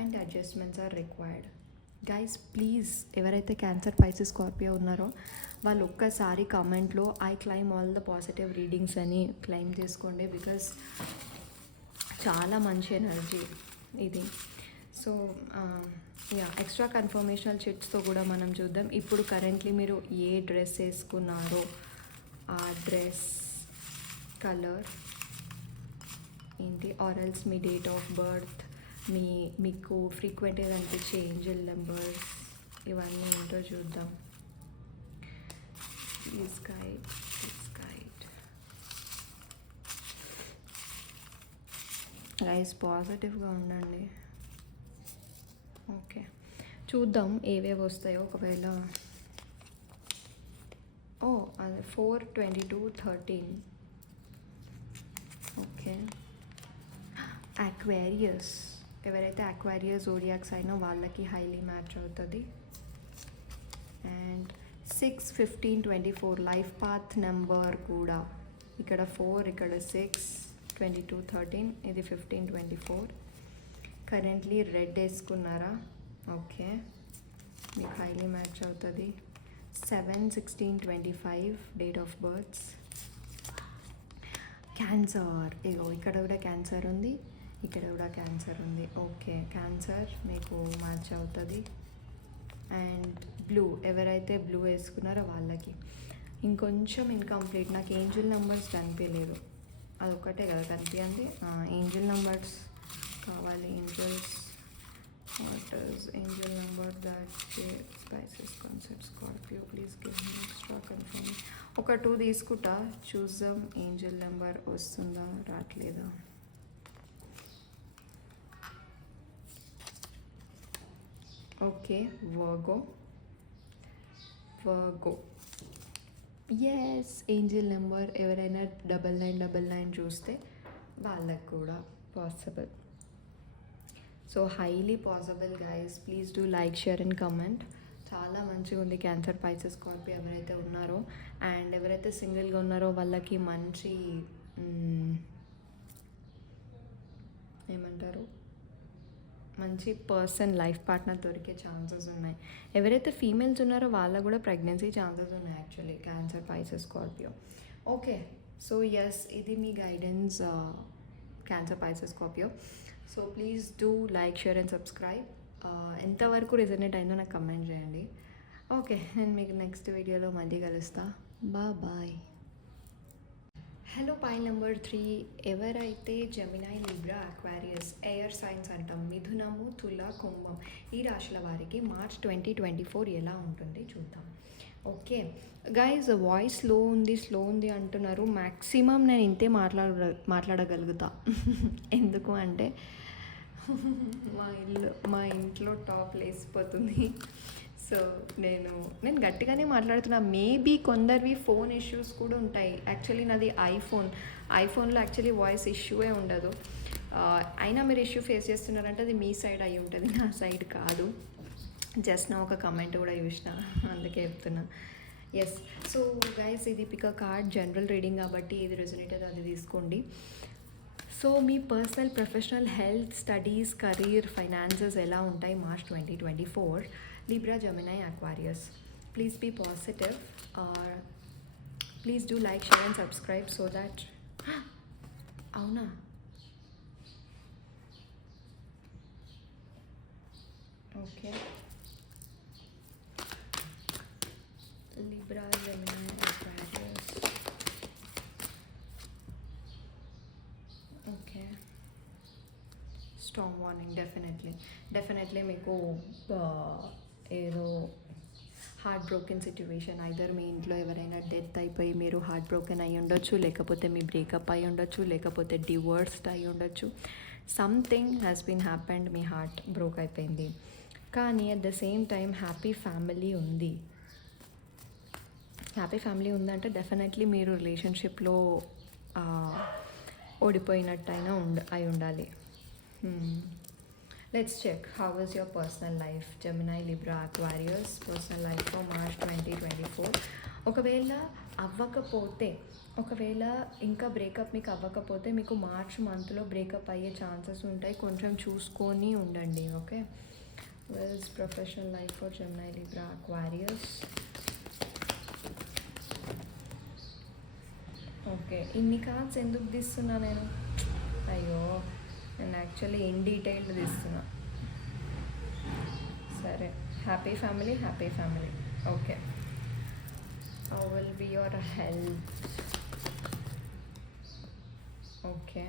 and adjustments are required. Guys please ఎవరైతే cancer, Pisces, Scorpio ఉన్నారో వాళ్ళు ఒక్కసారి కామెంట్లో I claim all the positive readings అని claim చేసుకోండి. Because చాలా మంచి energy ఇది. సో యా ఎక్స్ట్రా కన్ఫర్మేషనల్ చిట్స్తో కూడా మనం చూద్దాం. ఇప్పుడు కరెంట్లీ మీరు ఏ డ్రెస్ వేసుకున్నారో ఆ డ్రెస్ కలర్ ఏంటి, ఆర్ఎల్స్ మీ డేట్ ఆఫ్ బర్త్, మీకు ఫ్రీక్వెంట్గా కనిపించే ఏంజల్ నెంబర్స్, ఇవన్నీ ఏంటో చూద్దాం. Please guide. గైస్ పాజిటివ్గా ఉండండి. ఓకే, చూద్దాం ఏవేవి వస్తాయో. ఒకవేళ అదే 4/22/13. Okay, Aquarius. ఎవరైతే అక్వేరియస్ జోడియాక్ సైనో వాళ్ళకి హైలీ మ్యాచ్ అవుతుంది. అండ్ 6/15/24 లైఫ్ పాత్ నెంబర్ కూడా. ఇక్కడ 4, ఇక్కడ 6/22/13, ఇది 15/24. కరెంట్లీ రెడ్ వేసుకున్నారా? ఓకే, మీకు హైలీ మ్యాచ్ అవుతుంది. 7/16/25 డేట్ ఆఫ్ బర్త్స్. క్యాన్సర్. ఏగో ఇక్కడ కూడా క్యాన్సర్ ఉంది, ఇక్కడ కూడా క్యాన్సర్ ఉంది. ఓకే, క్యాన్సర్ మీకు మ్యాచ్ అవుతుంది. అండ్ బ్లూ, ఎవరైతే బ్లూ వేసుకున్నారో వాళ్ళకి ఇంకొంచెం ఇన్కంప్లీట్. నాకు ఏంజిల్ నెంబర్స్ కనిపించలేదు, అదొక్కటే కదా కనిపించింది. ఏంజిల్ నెంబర్స్ కావాలి. Angels, what is angel number that spices concept Scorpio, please give me extra confirm. ఒక 2 తీసుకుంటా, చూద్దాం ఏంజల్ నెంబర్ వస్తుందా రావట్లేదా. Okay, Virgo. Yes, angel number ఎవరైనా 9999 చూస్తే వాళ్ళకు కూడా possible. So highly possible guys. Please do like, share and comment. చాలా మంచిగా ఉంది క్యాన్సర్, పైసెస్, స్కార్పియో ఎవరైతే ఉన్నారో. అండ్ ఎవరైతే సింగిల్గా ఉన్నారో వాళ్ళకి మంచి ఏమంటారు, మంచి పర్సన్, లైఫ్ పార్ట్నర్ దొరికే ఛాన్సెస్ ఉన్నాయి. ఎవరైతే ఫీమేల్స్ ఉన్నారో వాళ్ళకు కూడా ప్రెగ్నెన్సీ ఛాన్సెస్ ఉన్నాయి actually, Cancer, Pisces, Scorpio. Okay, so yes, ఇది మీ guidance Cancer, Pisces, Scorpio. So please do like, share and subscribe. ఎంతవరకు రిజనేట్ అయిందో నాకు కమెంట్ చేయండి. ఓకే, నేను మీకు నెక్స్ట్ వీడియోలో మళ్ళీ కలుస్తా. బాయ్. Hello, point number 3. ఎవరైతే జెమినై, లిబ్రా, అక్వారియస్, ఎయిర్ సైన్స్ అంటాం, మిథునము, తుల, కుంభం ఈ రాశుల వారికి మార్చ్ 2024 ఎలా ఉంటుంది చూద్దాం. ఓకే గైజ్, వాయిస్ స్లో ఉంది అంటున్నారు. మ్యాక్సిమం నేను ఇంతే మాట్లాడగలుగుతా. ఎందుకు అంటే మా ఇంట్లో టాప్ లేసిపోతుంది. సో నేను గట్టిగానే మాట్లాడుతున్నా. మేబీ కొందరివి ఫోన్ ఇష్యూస్ కూడా ఉంటాయి. యాక్చువల్లీ నాది ఐఫోన్లో యాక్చువల్లీ వాయిస్ ఇష్యూవే ఉండదు. అయినా మీరు ఇష్యూ ఫేస్ చేస్తున్నారంటే అది మీ సైడ్ అయి ఉంటుంది, నా సైడ్ కాదు. జస్ట్ నా ఒక కమెంట్ కూడా చూసిన, అందుకే చెప్తున్నా. ఎస్, సో గైస్, ఇది పిక్ కార్డ్ జనరల్ రీడింగ్ కాబట్టి ఏది రెజొనేట్ అది తీసుకోండి. సో మీ personal, professional, health, studies, career, finances ఎలా ఉంటాయి March 2024? Libra, Gemini, Aquarius. Please be positive. Please do like, share and subscribe so that... Avuna. Okay. Libra, Gemini, Aquarius. Okay. Storm warning, definitely మీకు ఏదో heart broken situation, either మీ ఇంట్లో ఎవరైనా death అయిపోయి మీరు heart broken అయి ఉండొచ్చు, లేకపోతే మీ breakup అయి ఉండొచ్చు, లేకపోతే డివోర్స్డ్ అయి ఉండొచ్చు. సంథింగ్ హ్యాస్ బీన్ హ్యాపెండ్, మీ హార్ట్ బ్రోక్ అయిపోయింది. కానీ at the same time happy family ఉందంటే డెఫినెట్లీ మీరు రిలేషన్షిప్లో ఓడిపోయినట్టయినా అయి ఉండాలి. Let's check how is your personal life, Gemini, Libra, Aquarius, personal life for March 2024. ఒకవేళ ఇంకా బ్రేకప్ మీకు అవ్వకపోతే మీకు మార్చ్ మంత్లో బ్రేకప్ అయ్యే ఛాన్సెస్ ఉంటాయి. కొంచెం చూసుకొని ఉండండి. Okay, wells professional life for Gemini, Libra, Aquarius. Okay, ఇన్ని కార్డ్స్ ఎందుకు తీస్తున్నా నేను? అయ్యో, నేను యాక్చువల్లీ ఇన్ డీటెయిల్డ్ తీస్తున్నా. Happy family, happy family. Okay. How will be your health? Okay.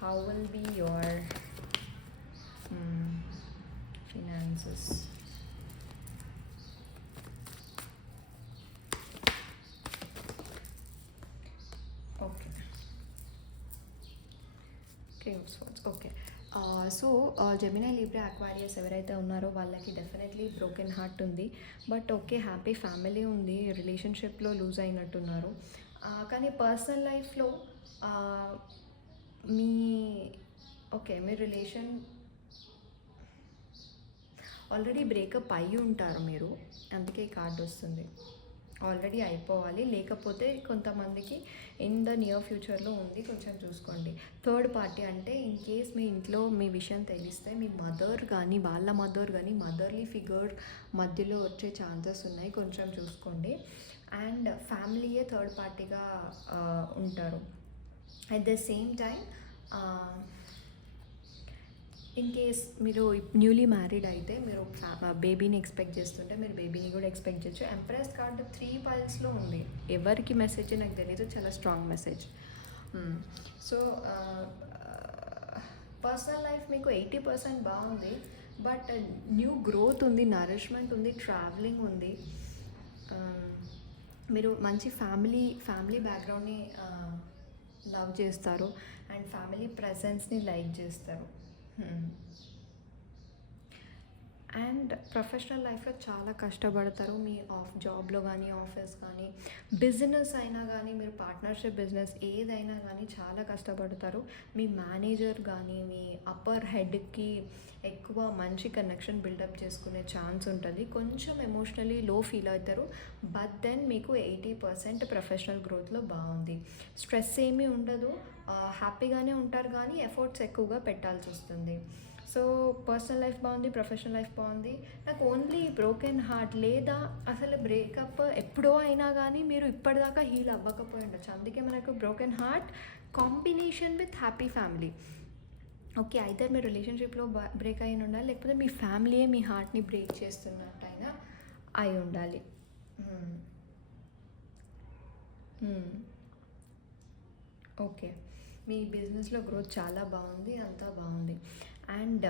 How will be your finances? Okay. King of swords. Okay. So Gemini, Libra, Aquarius ఎవరైతే ఉన్నారో వాళ్ళకి డెఫినెట్లీ బ్రోకెన్ హార్ట్ ఉంది. But okay, happy family ఉంది, రిలేషన్షిప్లో loose అయినట్టున్నారు. కానీ personal లైఫ్లో మీ ఓకే, మీ రిలేషన్ ఆల్రెడీ బ్రేకప్ అయ్యి ఉంటారు మీరు, అందుకే కార్డ్ వస్తుంది. ఆల్రెడీ అయిపోవాలి, లేకపోతే కొంతమందికి ఇన్ ద నియర్ ఫ్యూచర్లో ఉంది, కొంచెం చూసుకోండి. థర్డ్ పార్టీ అంటే ఇన్ కేస్ మీ ఇంట్లో మీ విషయం తెలిస్తే మీ మదర్ కానీ వాళ్ళ మదర్ కానీ మదర్లీ ఫిగర్ మధ్యలో వచ్చే ఛాన్సెస్ ఉన్నాయి, కొంచెం చూసుకోండి. అండ్ ఫ్యామిలీయే థర్డ్ పార్టీగా ఉంటారు. At the same time in case మీరు న్యూలీ మ్యారీడ్ అయితే మీరు బేబీని ఎక్స్పెక్ట్ చేస్తుంటే మీరు బేబీని కూడా ఎక్స్పెక్ట్ చేయొచ్చు. ఎంప్రెస్ కార్డ్ 3 పల్స్లో ఉంది. ఎవరికి మెసేజ్ నాకు తెలియదు, చాలా strong message. So personal life మీకు 80% బాగుంది, బట్ న్యూ గ్రోత్ ఉంది, నరిష్మెంట్ ఉంది, ట్రావెలింగ్ ఉంది. మీరు మంచి ఫ్యామిలీ బ్యాక్గ్రౌండ్ని లవ్ చేస్తారు అండ్ ఫ్యామిలీ ప్రెజెన్స్ని లైక్ చేస్తారు. అండ్ ప్రొఫెషనల్ లైఫ్లో చాలా కష్టపడతారు. మీ జాబ్లో కానీ ఆఫీస్ కానీ బిజినెస్ అయినా కానీ మీరు పార్ట్నర్షిప్ బిజినెస్ ఏదైనా కానీ చాలా కష్టపడతారు. మీ మేనేజర్ కానీ మీ అప్పర్ హెడ్కి ఎక్కువ మంచి కనెక్షన్ బిల్డప్ చేసుకునే ఛాన్స్ ఉంటుంది. కొంచెం ఎమోషనలీ లో ఫీల్ అవుతారు, బట్ దెన్ మీకు 80% ప్రొఫెషనల్ గ్రోత్లో బాగుంది. స్ట్రెస్ ఏమీ ఉండదు, హ్యాపీగానే ఉంటారు, కానీ ఎఫర్ట్స్ ఎక్కువగా పెట్టాల్సి వస్తుంది. సో పర్సనల్ లైఫ్ బాగుంది, ప్రొఫెషనల్ లైఫ్ బాగుంది. నాకు ఓన్లీ బ్రోకెన్ హార్ట్, లేదా అసలు బ్రేకప్ ఎప్పుడో అయినా కానీ మీరు ఇప్పటిదాకా హీల్ అవ్వకపోయి ఉండొచ్చు. అందుకే మనకు broken heart combination with happy family. Okay, అయితే మీరు రిలేషన్షిప్లో బ్రేక్ అయి ఉండాలి, లేకపోతే మీ ఫ్యామిలీయే మీ హార్ట్ని బ్రేక్ చేస్తున్నట్టయినా అయి ఉండాలి. ఓకే, మీ బిజినెస్లో గ్రోత్ చాలా బాగుంది, అంతా బాగుంది. అండ్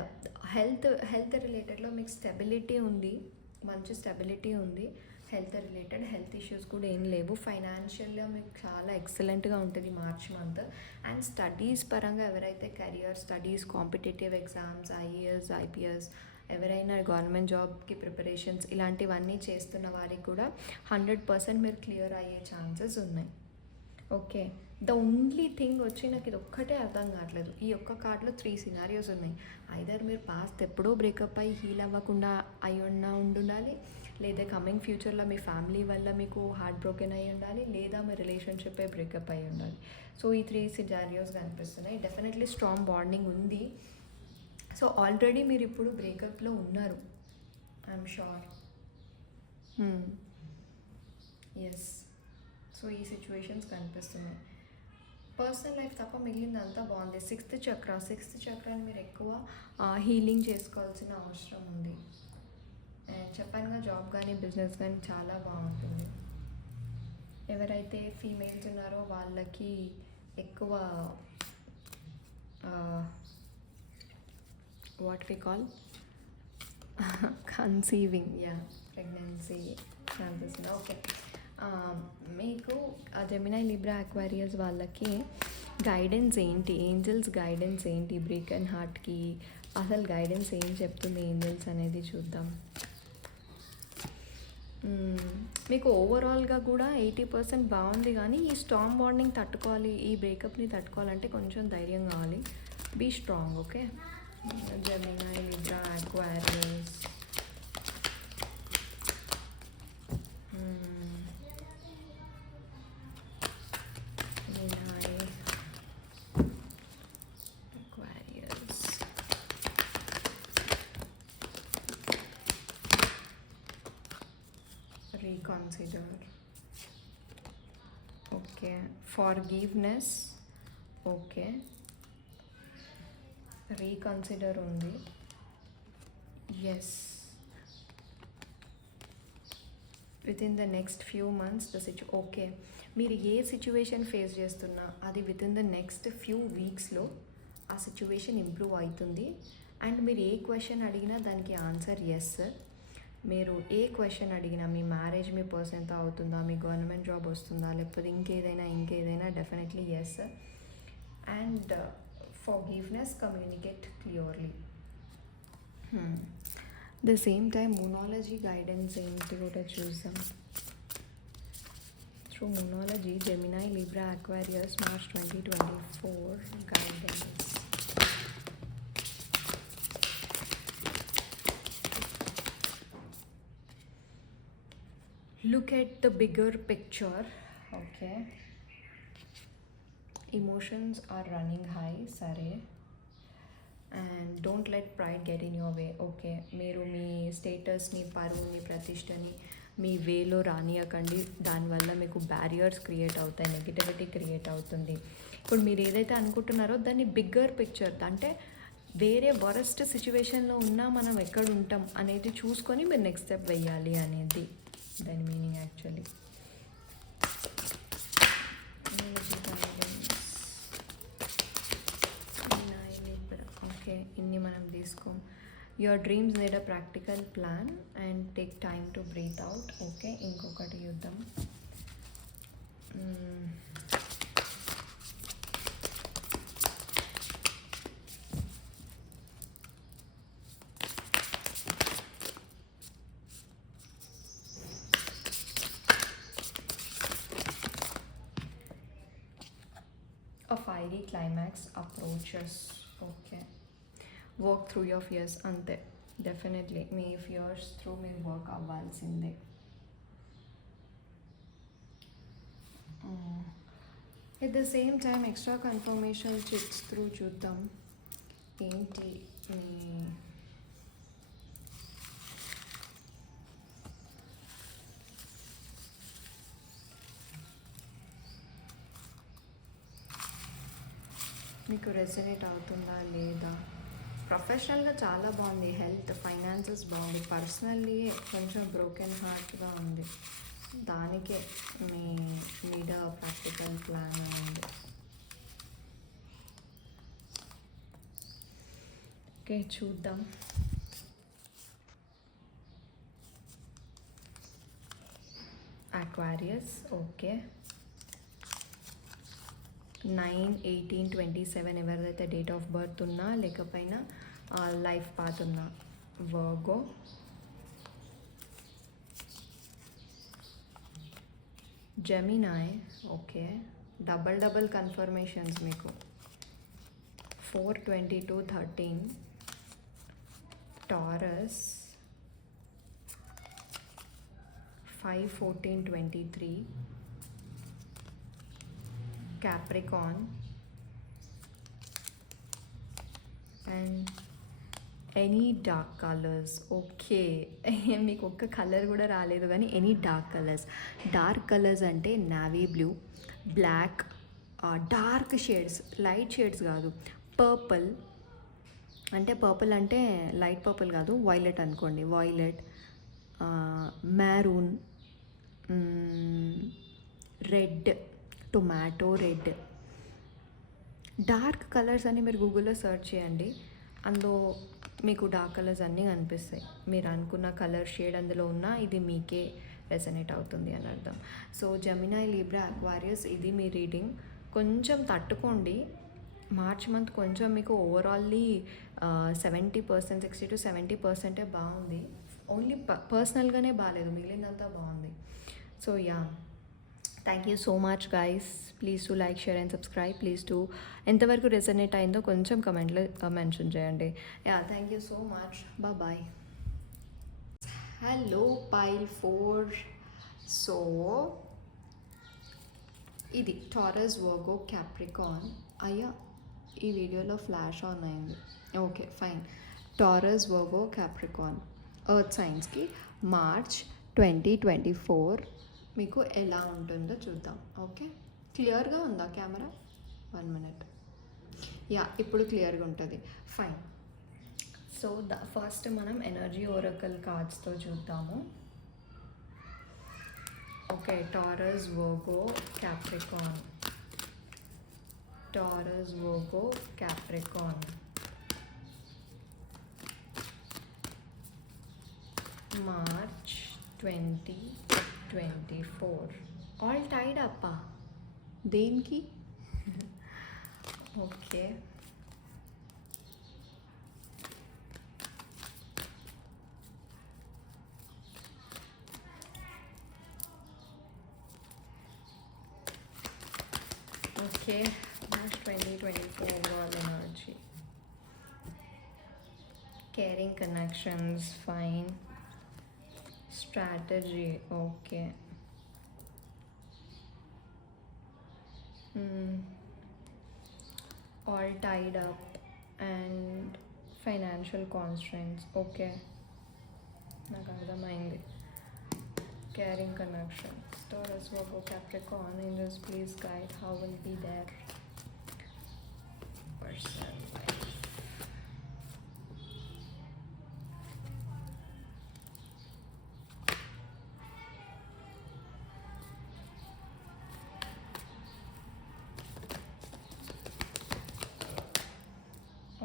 హెల్త్ రిలేటెడ్లో మీకు స్టెబిలిటీ ఉంది, మంచి స్టెబిలిటీ ఉంది. హెల్త్ ఇష్యూస్ కూడా ఏం లేవు. ఫైనాన్షియల్గా మీకు చాలా ఎక్సలెంట్గా ఉంటుంది మార్చ్ మంత్. అండ్ స్టడీస్ పరంగా ఎవరైతే career studies, competitive exams, IAS, IPS, ఎవరైనా గవర్నమెంట్ జాబ్కి ప్రిపరేషన్స్ ఇలాంటివన్నీ చేస్తున్న వారికి కూడా 100% మీరు క్లియర్ అయ్యే ఛాన్సెస్ ఉన్నాయి. ఓకే, ద ఓన్లీ థింగ్ వచ్చి నాకు ఇది ఒక్కటే అర్థం కావట్లేదు. ఈ ఒక్క కార్డ్లో 3 సినారియోస్ ఉన్నాయి. ఐదర్ మీరు పాస్ట్ ఎప్పుడో బ్రేకప్ అయ్యి హీల్ అవ్వకుండా ఉండాలి, లేదా కమింగ్ ఫ్యూచర్లో మీ ఫ్యామిలీ వల్ల మీకు హార్ట్ బ్రోకెన్ అయ్యి ఉండాలి, లేదా మీ రిలేషన్షిప్ బ్రేకప్ అయ్యి ఉండాలి. సో ఈ 3 సినారియోస్ కనిపిస్తున్నాయి. డెఫినెట్లీ స్ట్రాంగ్ బాండింగ్ ఉంది. సో ఆల్రెడీ మీరు ఇప్పుడు బ్రేకప్లో ఉన్నారు, ఐఎమ్ షూర్. ఎస్, సో ఈ సిచ్యువేషన్స్ కనిపిస్తున్నాయి. పర్సనల్ లైఫ్ తప్ప మిగిలిందంతా బాగుంది. సిక్స్త్ చక్రాన్ని మీరు ఎక్కువ హీలింగ్ చేసుకోవాల్సిన అవసరం ఉంది. అండ్ చెప్పానుగా, జాబ్ కానీ బిజినెస్ కానీ చాలా బాగుంటుంది. ఎవరైతే ఫీమేల్స్ ఉన్నారో వాళ్ళకి ఎక్కువ what we call conceiving, pregnancy chances ఉన్నాయి. ఓకే, మీకు జెమినీ, లిబ్రా, అక్వారియస్ వాళ్ళకి గైడెన్స్ ఏంటి, ఏంజల్స్ గైడెన్స్ ఏంటి బ్రోకెన్ హార్ట్కి? అసలు గైడెన్స్ ఏం చెప్తుంది ఏంజల్స్ అనేది చూద్దాం. మీకు ఓవరాల్గా కూడా 80% బాగుంది, కానీ ఈ స్ట్రాంగ్ బాండింగ్ తట్టుకోవాలి, ఈ బ్రేకప్ని తట్టుకోవాలంటే కొంచెం ధైర్యం కావాలి. Be strong. Okay, Gemini, Libra, Aquarius. Reconsider. Okay, forgiveness. Okay, reconsider ఉంది. Yes, within the next few months okay, మీరు ఏ సిచ్యువేషన్ ఫేస్ చేస్తున్నా అది within the next few వీక్స్లో ఆ సిచ్యువేషన్ ఇంప్రూవ్ అవుతుంది. అండ్ మీరు ఏ క్వశ్చన్ అడిగినా దానికి ఆన్సర్ ఎస్. మీరు ఏ క్వశ్చన్ అడిగినా మీ మ్యారేజ్ మీ పర్సన్తో అవుతుందా, మీ గవర్నమెంట్ జాబ్ వస్తుందా, లేకపోతే ఇంకేదైనా definitely yes. And forgiveness, communicate clearly. The same time moonology guidance ఏంటి కూడా చూసాం. Through moonology Gemini, Libra, Aquarius March 2024 guidance. Look at the bigger picture. Okay. Emotions are running high. సరే. And don't let pride get in your way. Okay, మీరు మీ స్టేటస్ని, పరువుని, ప్రతిష్టని మీ వేలో రానియకండి. దానివల్ల మీకు barriers create అవుతాయి, negativity create అవుతుంది. ఇప్పుడు మీరు ఏదైతే అనుకుంటున్నారో దాన్ని బిగ్గర్ పిక్చర్, అంటే వేరే వరస్ట్ సిచ్యువేషన్లో ఉన్నా మనం ఎక్కడ ఉంటాం అనేది చూసుకొని మీరు నెక్స్ట్ స్టెప్ వెయ్యాలి అనేది దాని మీనింగ్ యాక్చువల్లీ. ఓకే, ఇన్ని మనం తీసుకోం. Your dreams need a practical plan and take time to breathe out. Okay, ఇంకొకటి చూద్దాం. A fiery climax approaches. Okay, work through your fears. అంతే, డెఫినెట్లీ మీ ఫియర్స్ త్రూ మీరు వర్క్ అవ్వాల్సిందే. At the same time extra confirmation chits through చూద్దాం. ఏంటి మీ మీకు resonate అవుతుందా లేదా? ప్రొఫెషనల్గా చాలా బాగుంది, హెల్త్, ఫైనాన్సెస్ బాగుంది, పర్సనల్లీ కొంచెం బ్రోకెన్ హార్ట్గా ఉంది. దానికే మీ మీద ప్రాక్టికల్ ప్లాన్ ఉంది. ఓకే, చూద్దాం. అక్వారియస్. ఓకే, 9/18/27 ఎవరిదైతే డేట్ ఆఫ్ బర్త్ ఉన్నా లేకపోయినా లైఫ్ పాత్ ఉన్నా. Virgo, Gemini. Okay, double confirmations మీకు. 4/22/13 Taurus, 5/14/23 Capricorn, and any dark colours. Okay, మీకు ఒక్క కలర్ కూడా రాలేదు కానీ any dark colours. Dark colours అంటే navy blue, black, dark shades, light shades కాదు. పర్పుల్ అంటే లైట్ పర్పుల్ కాదు, వైలెట్ అనుకోండి. Violet, maroon, red, tomato red. Dark colours అని మీరు గూగుల్లో సెర్చ్ చేయండి, అందులో మీకు డార్క్ కలర్స్ అన్నీ కనిపిస్తాయి. మీరు అనుకున్న కలర్ షేడ్ అందులో ఉన్నా ఇది మీకే రెసనేట్ అవుతుంది అని అర్థం. సో జెమినై, లిబ్రా, అక్వారియస్ ఇది మీ రీడింగ్. కొంచెం తట్టుకోండి, మార్చ్ మంత్ కొంచెం మీకు ఓవరాల్లీ 70%, 60 to 70% బాగుంది. ఓన్లీ పర్సనల్గానే బాగాలేదు, మిగిలిందంతా బాగుంది. So yeah, thank you so much guys. Please to like, share and subscribe. Please to ఎంతవరకు రెసనేట్ అయిందో కొంచెం కమెంట్లో మెన్షన్ చేయండి. Yeah, thank you so much. Bye. Hello pile 4. So ఇది టారస్, వర్గో, క్యాప్రికాన్. అయ్యా, ఈ వీడియోలో ఫ్లాష్ ఆన్ అయింది. Okay fine. Taurus, Virgo, Capricorn earth సైన్స్కి మార్చ్ 2024 మీకు ఎలా ఉంటుందో చూద్దాం. ఓకే, క్లియర్గా ఉందా కెమెరా? 1 minute. యా, ఇప్పుడు క్లియర్గా ఉంటుంది. ఫైన్. సో ఫస్ట్ మనం ఎనర్జీ ఓరకల్ కార్డ్స్తో చూద్దాము. Okay, Taurus, Virgo, Capricorn. Taurus, Virgo, Capricorn. March 2024. All tied అప్పా దేనికి? Okay, okay. మార్చ్ 2024 వాళ్ళ energy. Caring connections, fine. Strategy, okay. All tied up and financial constraints, okay, నాకు అర్థమైంది. Caring connection. Taurus, Virgo, Capricorn. Angels, please guide. How will be their personal life?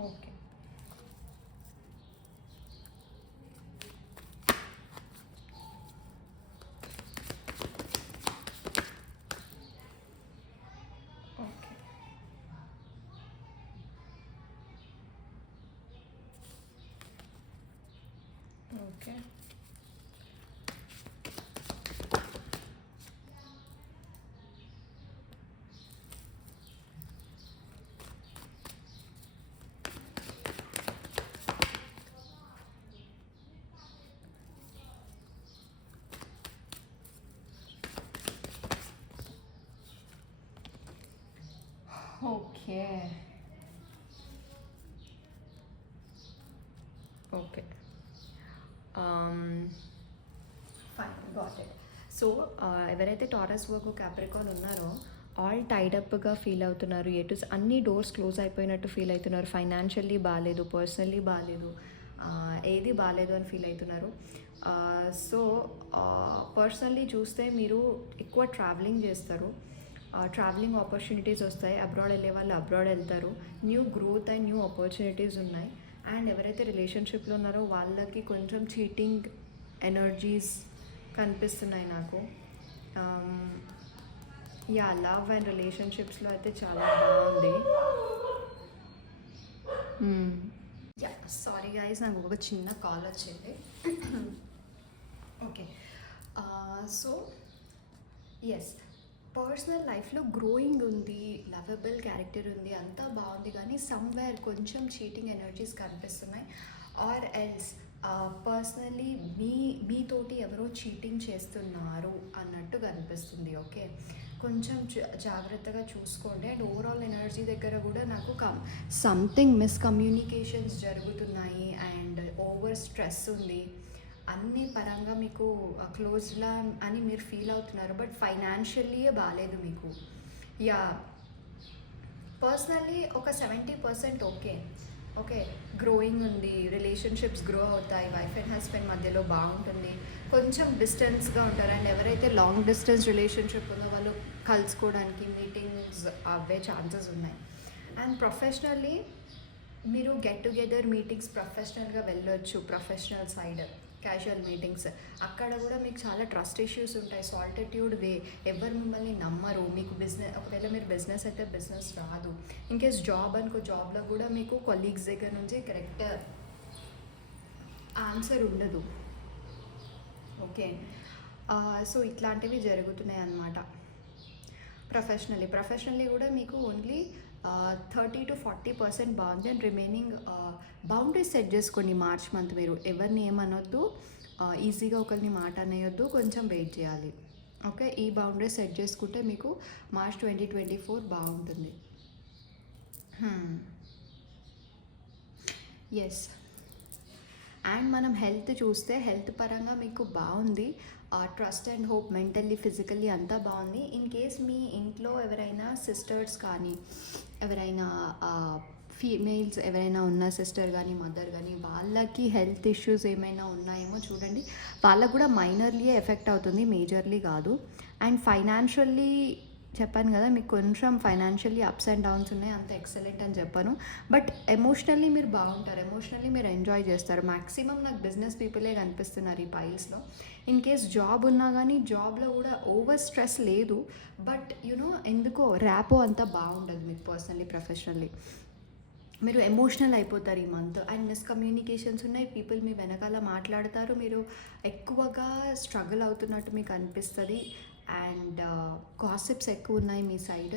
Okay. Okay. Okay. Okay. Fine, got it. So ఎవరైతే taurus, Virgo, Capricorn ఉన్నారో all టైడప్గా feel అవుతున్నారు, అన్ని doors close అయిపోయినట్టు feel అవుతున్నారు, financially బాగాలేదు, personally బాగాలేదు, ఏది బాగాలేదు అని ఫీల్ అవుతున్నారు. సో పర్సనల్లీ చూస్తే మీరు ఎక్కువ ట్రావెలింగ్ చేస్తారు, ట్రావెలింగ్ ఆపర్చునిటీస్ వస్తాయి, అబ్రాడ్ వెళ్ళే వాళ్ళు అబ్రాడ్ వెళ్తారు, new growth and new opportunities ఉన్నాయి. అండ్ ఎవరైతే రిలేషన్షిప్లో ఉన్నారో వాళ్ళకి కొంచెం చీటింగ్ ఎనర్జీస్ కనిపిస్తున్నాయి నాకు. యా, లవ్ అండ్ రిలేషన్షిప్స్లో అయితే చాలా బాగుంది. యా, సారీ గైస్, నాకు ఒక చిన్న కాల్ వచ్చింది. ఓకే, సో ఎస్, పర్సనల్ లైఫ్లో గ్రోయింగ్ ఉంది, లవబుల్ క్యారెక్టర్ ఉంది, అంతా బాగుంది, కానీ సమ్వేర్ కొంచెం చీటింగ్ ఎనర్జీస్ కనిపిస్తున్నాయి. ఆర్ ఎల్స్ పర్సనలీ మీతోటి ఎవరో చీటింగ్ చేస్తున్నారు అన్నట్టు కనిపిస్తుంది. ఓకే, కొంచెం జాగ్రత్తగా చూసుకోండి. అండ్ ఓవరాల్ ఎనర్జీ దగ్గర కూడా నాకు సంథింగ్ మిస్కమ్యూనికేషన్స్ జరుగుతున్నాయి అండ్ ఓవర్ స్ట్రెస్ ఉంది. అన్ని పరంగా మీకు క్లోజ్లా అని మీరు ఫీల్ అవుతున్నారు, బట్ ఫైనాన్షియల్లీ బాగాలేదు మీకు. యా, పర్సనల్లీ ఒక 70% ఓకే. ఓకే, గ్రోయింగ్ ఉంది, రిలేషన్షిప్స్ గ్రో అవుతాయి, వైఫ్ అండ్ హస్బెండ్ మధ్యలో బాగుంటుంది, కొంచెం డిస్టెన్స్గా ఉంటారు. అండ్ ఎవరైతే లాంగ్ డిస్టెన్స్ రిలేషన్షిప్ ఉందో వాళ్ళు కలుసుకోవడానికి మీటింగ్స్ అవే ఛాన్సెస్ ఉన్నాయి. అండ్ ప్రొఫెషనల్లీ మీరు గెట్ టుగెదర్ మీటింగ్స్ ప్రొఫెషనల్గా వెళ్ళొచ్చు, ప్రొఫెషనల్ సైడ్ క్యాజువల్ మీటింగ్స్, అక్కడ కూడా మీకు చాలా ట్రస్ట్ ఇష్యూస్ ఉంటాయి, సాల్టిట్యూడ్ వే, ఎవరు మిమ్మల్ని నమ్మరు, మీకు బిజినెస్, ఒకవేళ మీరు బిజినెస్ అయితే బిజినెస్ రాదు, ఇన్కేస్ జాబ్ అనుకో, జాబ్లో కూడా మీకు కొలీగ్స్ దగ్గర నుంచి కరెక్ట్ ఆన్సర్ ఉండదు. ఓకే, సో ఇట్లాంటివి జరుగుతున్నాయి అన్నమాట. ప్రొఫెషనల్లీ కూడా మీకు ఓన్లీ 30-40% బాగుంది. అండ్ రిమైనింగ్ బౌండరీస్ సెట్ చేసుకోండి. మార్చ్ మంత్ మీరు ఎవరిని ఏమనొద్దు, ఈజీగా ఒకరిని మాట అనేయొద్దు, కొంచెం వెయిట్ చేయాలి. ఓకే, ఈ బౌండరీస్ సెట్ చేసుకుంటే మీకు మార్చ్ 2024 బాగుంటుంది. ఎస్, అండ్ మనం హెల్త్ చూస్తే హెల్త్ పరంగా మీకు బాగుంది, trust and hope, mentally physically అంతా బాగుంది. ఇన్ కేస్ మీ ఇంట్లో ఎవరైనా సిస్టర్స్ కానీ ఎవరైనా ఫీమేల్స్ ఎవరైనా ఉన్న సిస్టర్ కానీ మదర్ కానీ వాళ్ళకి హెల్త్ ఇష్యూస్ ఏమైనా ఉన్నాయేమో ఏమో చూడండి, వాళ్ళకు కూడా మైనర్లీ ఎఫెక్ట్ అవుతుంది, మేజర్లీ కాదు. అండ్ ఫైనాన్షియల్లీ చెప్పాను కదా, మీకు కొంచెం ఫైనాన్షియల్లీ అప్స్ అండ్ డౌన్స్ ఉన్నాయి, అంత ఎక్సలెంట్ అని చెప్పాను. బట్ ఎమోషనల్లీ మీరు బాగుంటారు, ఎమోషనల్లీ మీరు ఎంజాయ్ చేస్తారు. మ్యాక్సిమం నాకు బిజినెస్ పీపులే కనిపిస్తున్నారు ఈ పైల్స్లో. ఇన్ కేస్ జాబ్ ఉన్నా కానీ జాబ్లో కూడా ఓవర్ స్ట్రెస్ లేదు, బట్ యునో ఎందుకో ర్యాపో అంతా బాగుండదు మీకు పర్సనల్లీ ప్రొఫెషనల్లీ. మీరు ఎమోషనల్ అయిపోతారు ఈ మంత్. అండ్ మిస్కమ్యూనికేషన్స్ ఉన్నాయి, పీపుల్ మీ వెనకాల మాట్లాడతారు, మీరు ఎక్కువగా స్ట్రగుల్ అవుతున్నట్టు మీకు అనిపిస్తుంది. అండ్ గాసిప్స్ ఎక్కువ ఉన్నాయి మీ సైడ్.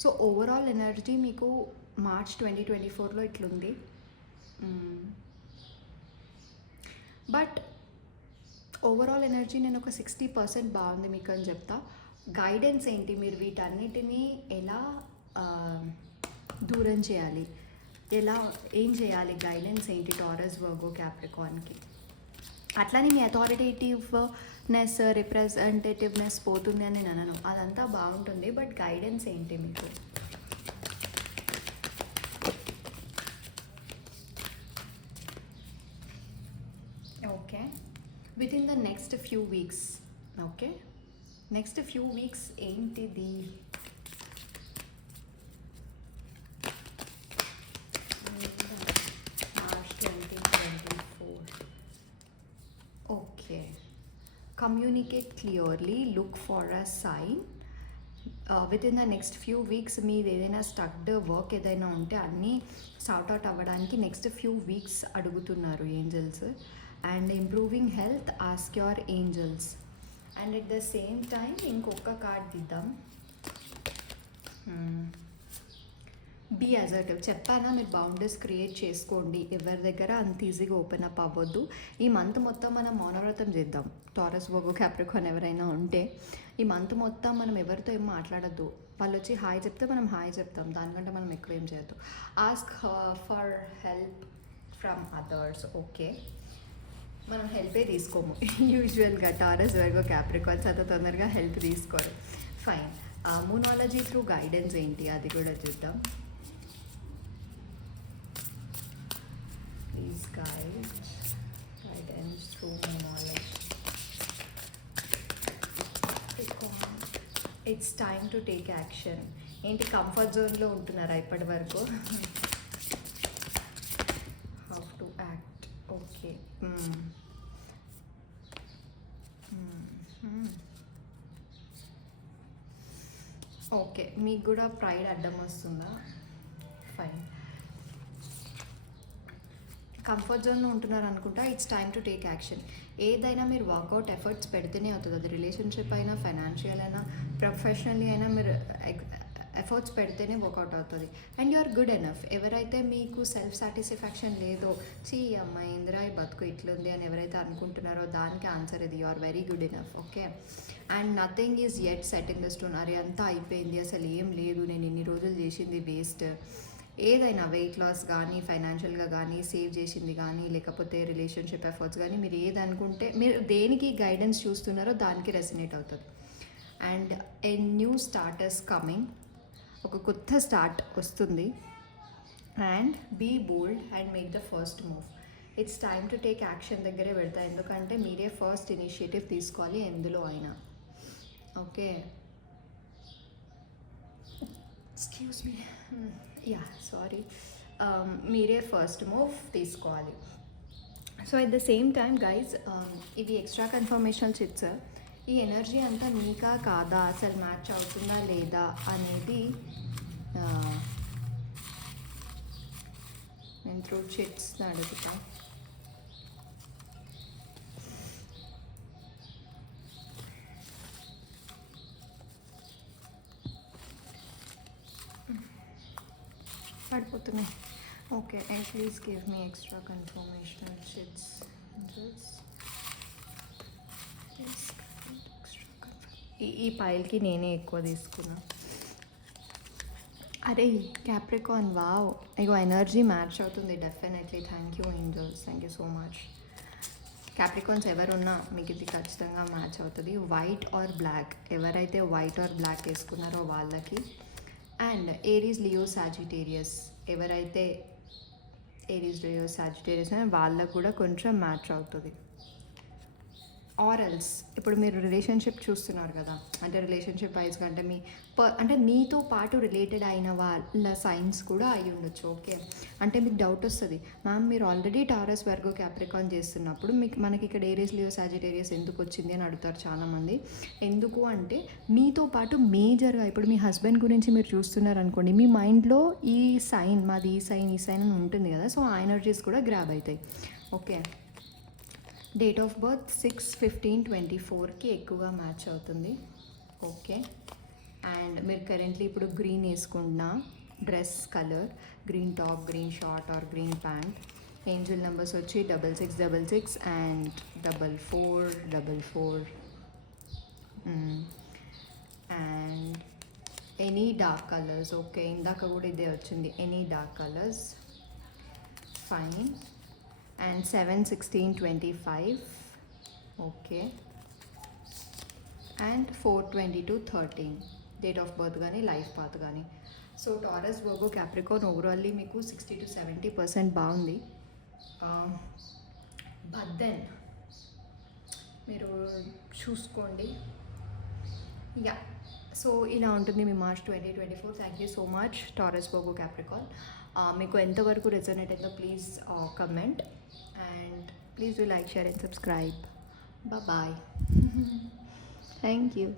సో ఓవరాల్ ఎనర్జీ మీకు మార్చ్ 2024లో ఇట్లుంది. బట్ ఓవరాల్ ఎనర్జీ నేను ఒక 60% బాగుంది మీకు అని చెప్తా. గైడెన్స్ ఏంటి, మీరు వీటన్నిటినీ ఎలా దూరం చేయాలి, ఎలా ఏం చేయాలి, గైడెన్స్ ఏంటి టారస్ వర్గో క్యాప్రికాన్కి. అట్లానే మీ అథారిటేటివ్నెస్ రిప్రజెంటేటివ్నెస్ పోతుంది అని నేను అనను, అదంతా బాగుంటుంది. బట్ గైడెన్స్ ఏంటి మీకు? Okay, within the next few weeks. Okay, next few weeks ఏంటిది? March 2024. Okay, communicate clearly, look for a sign. Within the next few weeks మీది ఏదైనా స్టక్డ్ వర్క్ ఏదైనా ఉంటే అన్నీ సార్ట్అవుట్ అవ్వడానికి నెక్స్ట్ ఫ్యూ వీక్స్ అడుగుతున్నారు angels. And improving health, ask your angels. And at the same time ఇంకొక card దిద్దాం. Be assertive. చెప్పానా, మీరు బౌండరీస్ క్రియేట్ చేసుకోండి, ఎవరి దగ్గర అంత ఈజీగా ఓపెన్ అప్ అవ్వద్దు. ఈ మంత్ మొత్తం మనం మౌనవ్రతం చేద్దాం. టారస్ వర్గో క్యాప్రికాన్ ఎవరైనా ఉంటే ఈ మంత్ మొత్తం మనం ఎవరితో ఏం మాట్లాడద్దు. వాళ్ళు వచ్చి హాయ్ చెప్తే మనం హాయ్ చెప్తాం, దానికంటే మనం ఎక్కువ ఏం చేయొద్దు. Ask for help from others. Okay, మనం హెల్పే తీసుకోము యూజువల్గా టారస్ వర్గో క్యాప్రికాన్స్ అంత తొందరగా హెల్ప్ తీసుకోరు. ఫైన్. మూనాలజీ త్రూ గైడెన్స్ ఏంటి అది కూడా చూద్దాం. Please guidance through knowledge. It's time to take action. ఏంటి కంఫర్ట్ జోన్లో ఉంటున్నారా ఇప్పటి వరకు? How to act. Okay, okay, మీకు కూడా ప్రైడ్ అడ్డం వస్తుందా? ఫైన్. కంఫర్ట్ జోన్లో ఉంటున్నారు అనుకుంటా. It's time to take action. ఏదైనా మీరు వర్కౌట్ ఎఫర్ట్స్ పెడితేనే అవుతుంది. అది రిలేషన్షిప్ అయినా, ఫైనాన్షియల్ అయినా, ప్రొఫెషనల్లీ అయినా మీరు ఎఫర్ట్స్ పెడితేనే వర్కౌట్ అవుతుంది. And you are good enough. ఎవరైతే మీకు సెల్ఫ్ సాటిస్ఫాక్షన్ లేదో, చీ అమ్మాయి ఇందిరా ఈ బతుకు ఇట్లుంది అని ఎవరైతే అనుకుంటున్నారో దానికి ఆన్సర్ ఇది, you are very good enough. Okay, and nothing is yet set in the stone. అరే అంతా అయిపోయింది, అసలు ఏం లేదు, నేను ఇన్ని రోజులు చేసింది వేస్ట్. ఏదైనా వెయిట్ లాస్ కానీ, ఫైనాన్షియల్గా కానీ, సేవ్ చేసింది కానీ, లేకపోతే రిలేషన్షిప్ ఎఫర్ట్స్ కానీ, మీరు ఏదనుకుంటే, మీరు దేనికి గైడెన్స్ చూస్తున్నారో దానికి రెసినేట్ అవుతుంది. And a new starters coming. ఒక కొత్త స్టార్ట్ వస్తుంది. And be bold and make the first move. It's time to take action దగ్గరే పెడతా, ఎందుకంటే మీరే ఫస్ట్ ఇనిషియేటివ్ తీసుకోవాలి ఎందులో అయినా. Okay, excuse me, yeah sorry, మీరే ఫస్ట్ మూవ్ తీసుకోవాలి. So at the same time guys, ఇవి ఎక్స్ట్రా కన్ఫర్మేషనల్ చిట్స్. ఈ ఎనర్జీ అంతా మీకా కాదా, అసలు మ్యాచ్ అవుతుందా లేదా అనేది నేను త్రూ చిట్స్ అడుగుతా. పడిపోతున్నాయి. Okay, and please give me extra confirmational sheets. ఈ పైల్కి నేనే ఎక్కువ తీసుకున్నా. అరే Capricorn, wow, ego energy match అవుతుంది definitely. Thank you angels, thank you so much. Capricorns ఎవరున్నా మీకు ఇది ఖచ్చితంగా మ్యాచ్ అవుతుంది. వైట్ ఆర్ బ్లాక్, ఎవరైతే వైట్ ఆర్ బ్లాక్ వేసుకున్నారో వాళ్ళకి. అండ్ ఏరీస్, లియో, సాజిటేరియస్, ఎవరైతే ఏరీస్, లియో, సాజిటేరియస్ వాళ్ళకు కూడా కొంచెం మ్యాచ్ అవుతుంది. ఆరల్స్ ఇప్పుడు మీరు రిలేషన్షిప్ చూస్తున్నారు కదా, అంటే రిలేషన్షిప్ వైజ్గా అంటే అంటే మీతో పాటు రిలేటెడ్ అయిన వాళ్ళ సైన్స్ కూడా అయి ఉండొచ్చు. ఓకే, అంటే మీకు డౌట్ వస్తుంది, మ్యామ్ మీరు ఆల్రెడీ టారస్ వర్గో క్యాప్రికాన్ చేస్తున్నప్పుడు మనకి ఇక్కడ ఏరియస్ లియో సాజిటేరియస్ ఎందుకు వచ్చింది అని అడుగుతారు చాలామంది. ఎందుకు అంటే మీతో పాటు మేజర్గా ఇప్పుడు మీ హస్బెండ్ గురించి మీరు చూస్తున్నారు అనుకోండి, మీ మైండ్లో ఈ సైన్ మాది ఈ సైన్ అని ఉంటుంది కదా, సో ఆ ఎనర్జీస్ కూడా గ్రాబ్ అవుతాయి. ఓకే, డేట్ ఆఫ్ బర్త్ 6/15/24కి ఎక్కువగా మ్యాచ్ అవుతుంది. ఓకే, అండ్ మీరు కరెంట్లీ ఇప్పుడు గ్రీన్ వేసుకుంటున్న dress colour green top, green short or green pant. Angel numbers వచ్చి 6666 and 4444. And any dark colours. Okay, ఇందాక కూడా ఇదే వచ్చింది, any dark colours fine. And 7/16/25. Okay, and 4/22/13 date of birth కానీ life path కానీ. So Taurus Virgo Capricorn overally మీకు 60-70% బాగుంది. But then మీరు చూసుకోండి. యా, సో ఇలా ఉంటుంది మీ March 2024. Thank you so much Taurus Virgo Capricorn. మీకు ఎంతవరకు రెజొనేట్ అయిందో please comment, and please do like, share and subscribe. Bye bye. Thank you.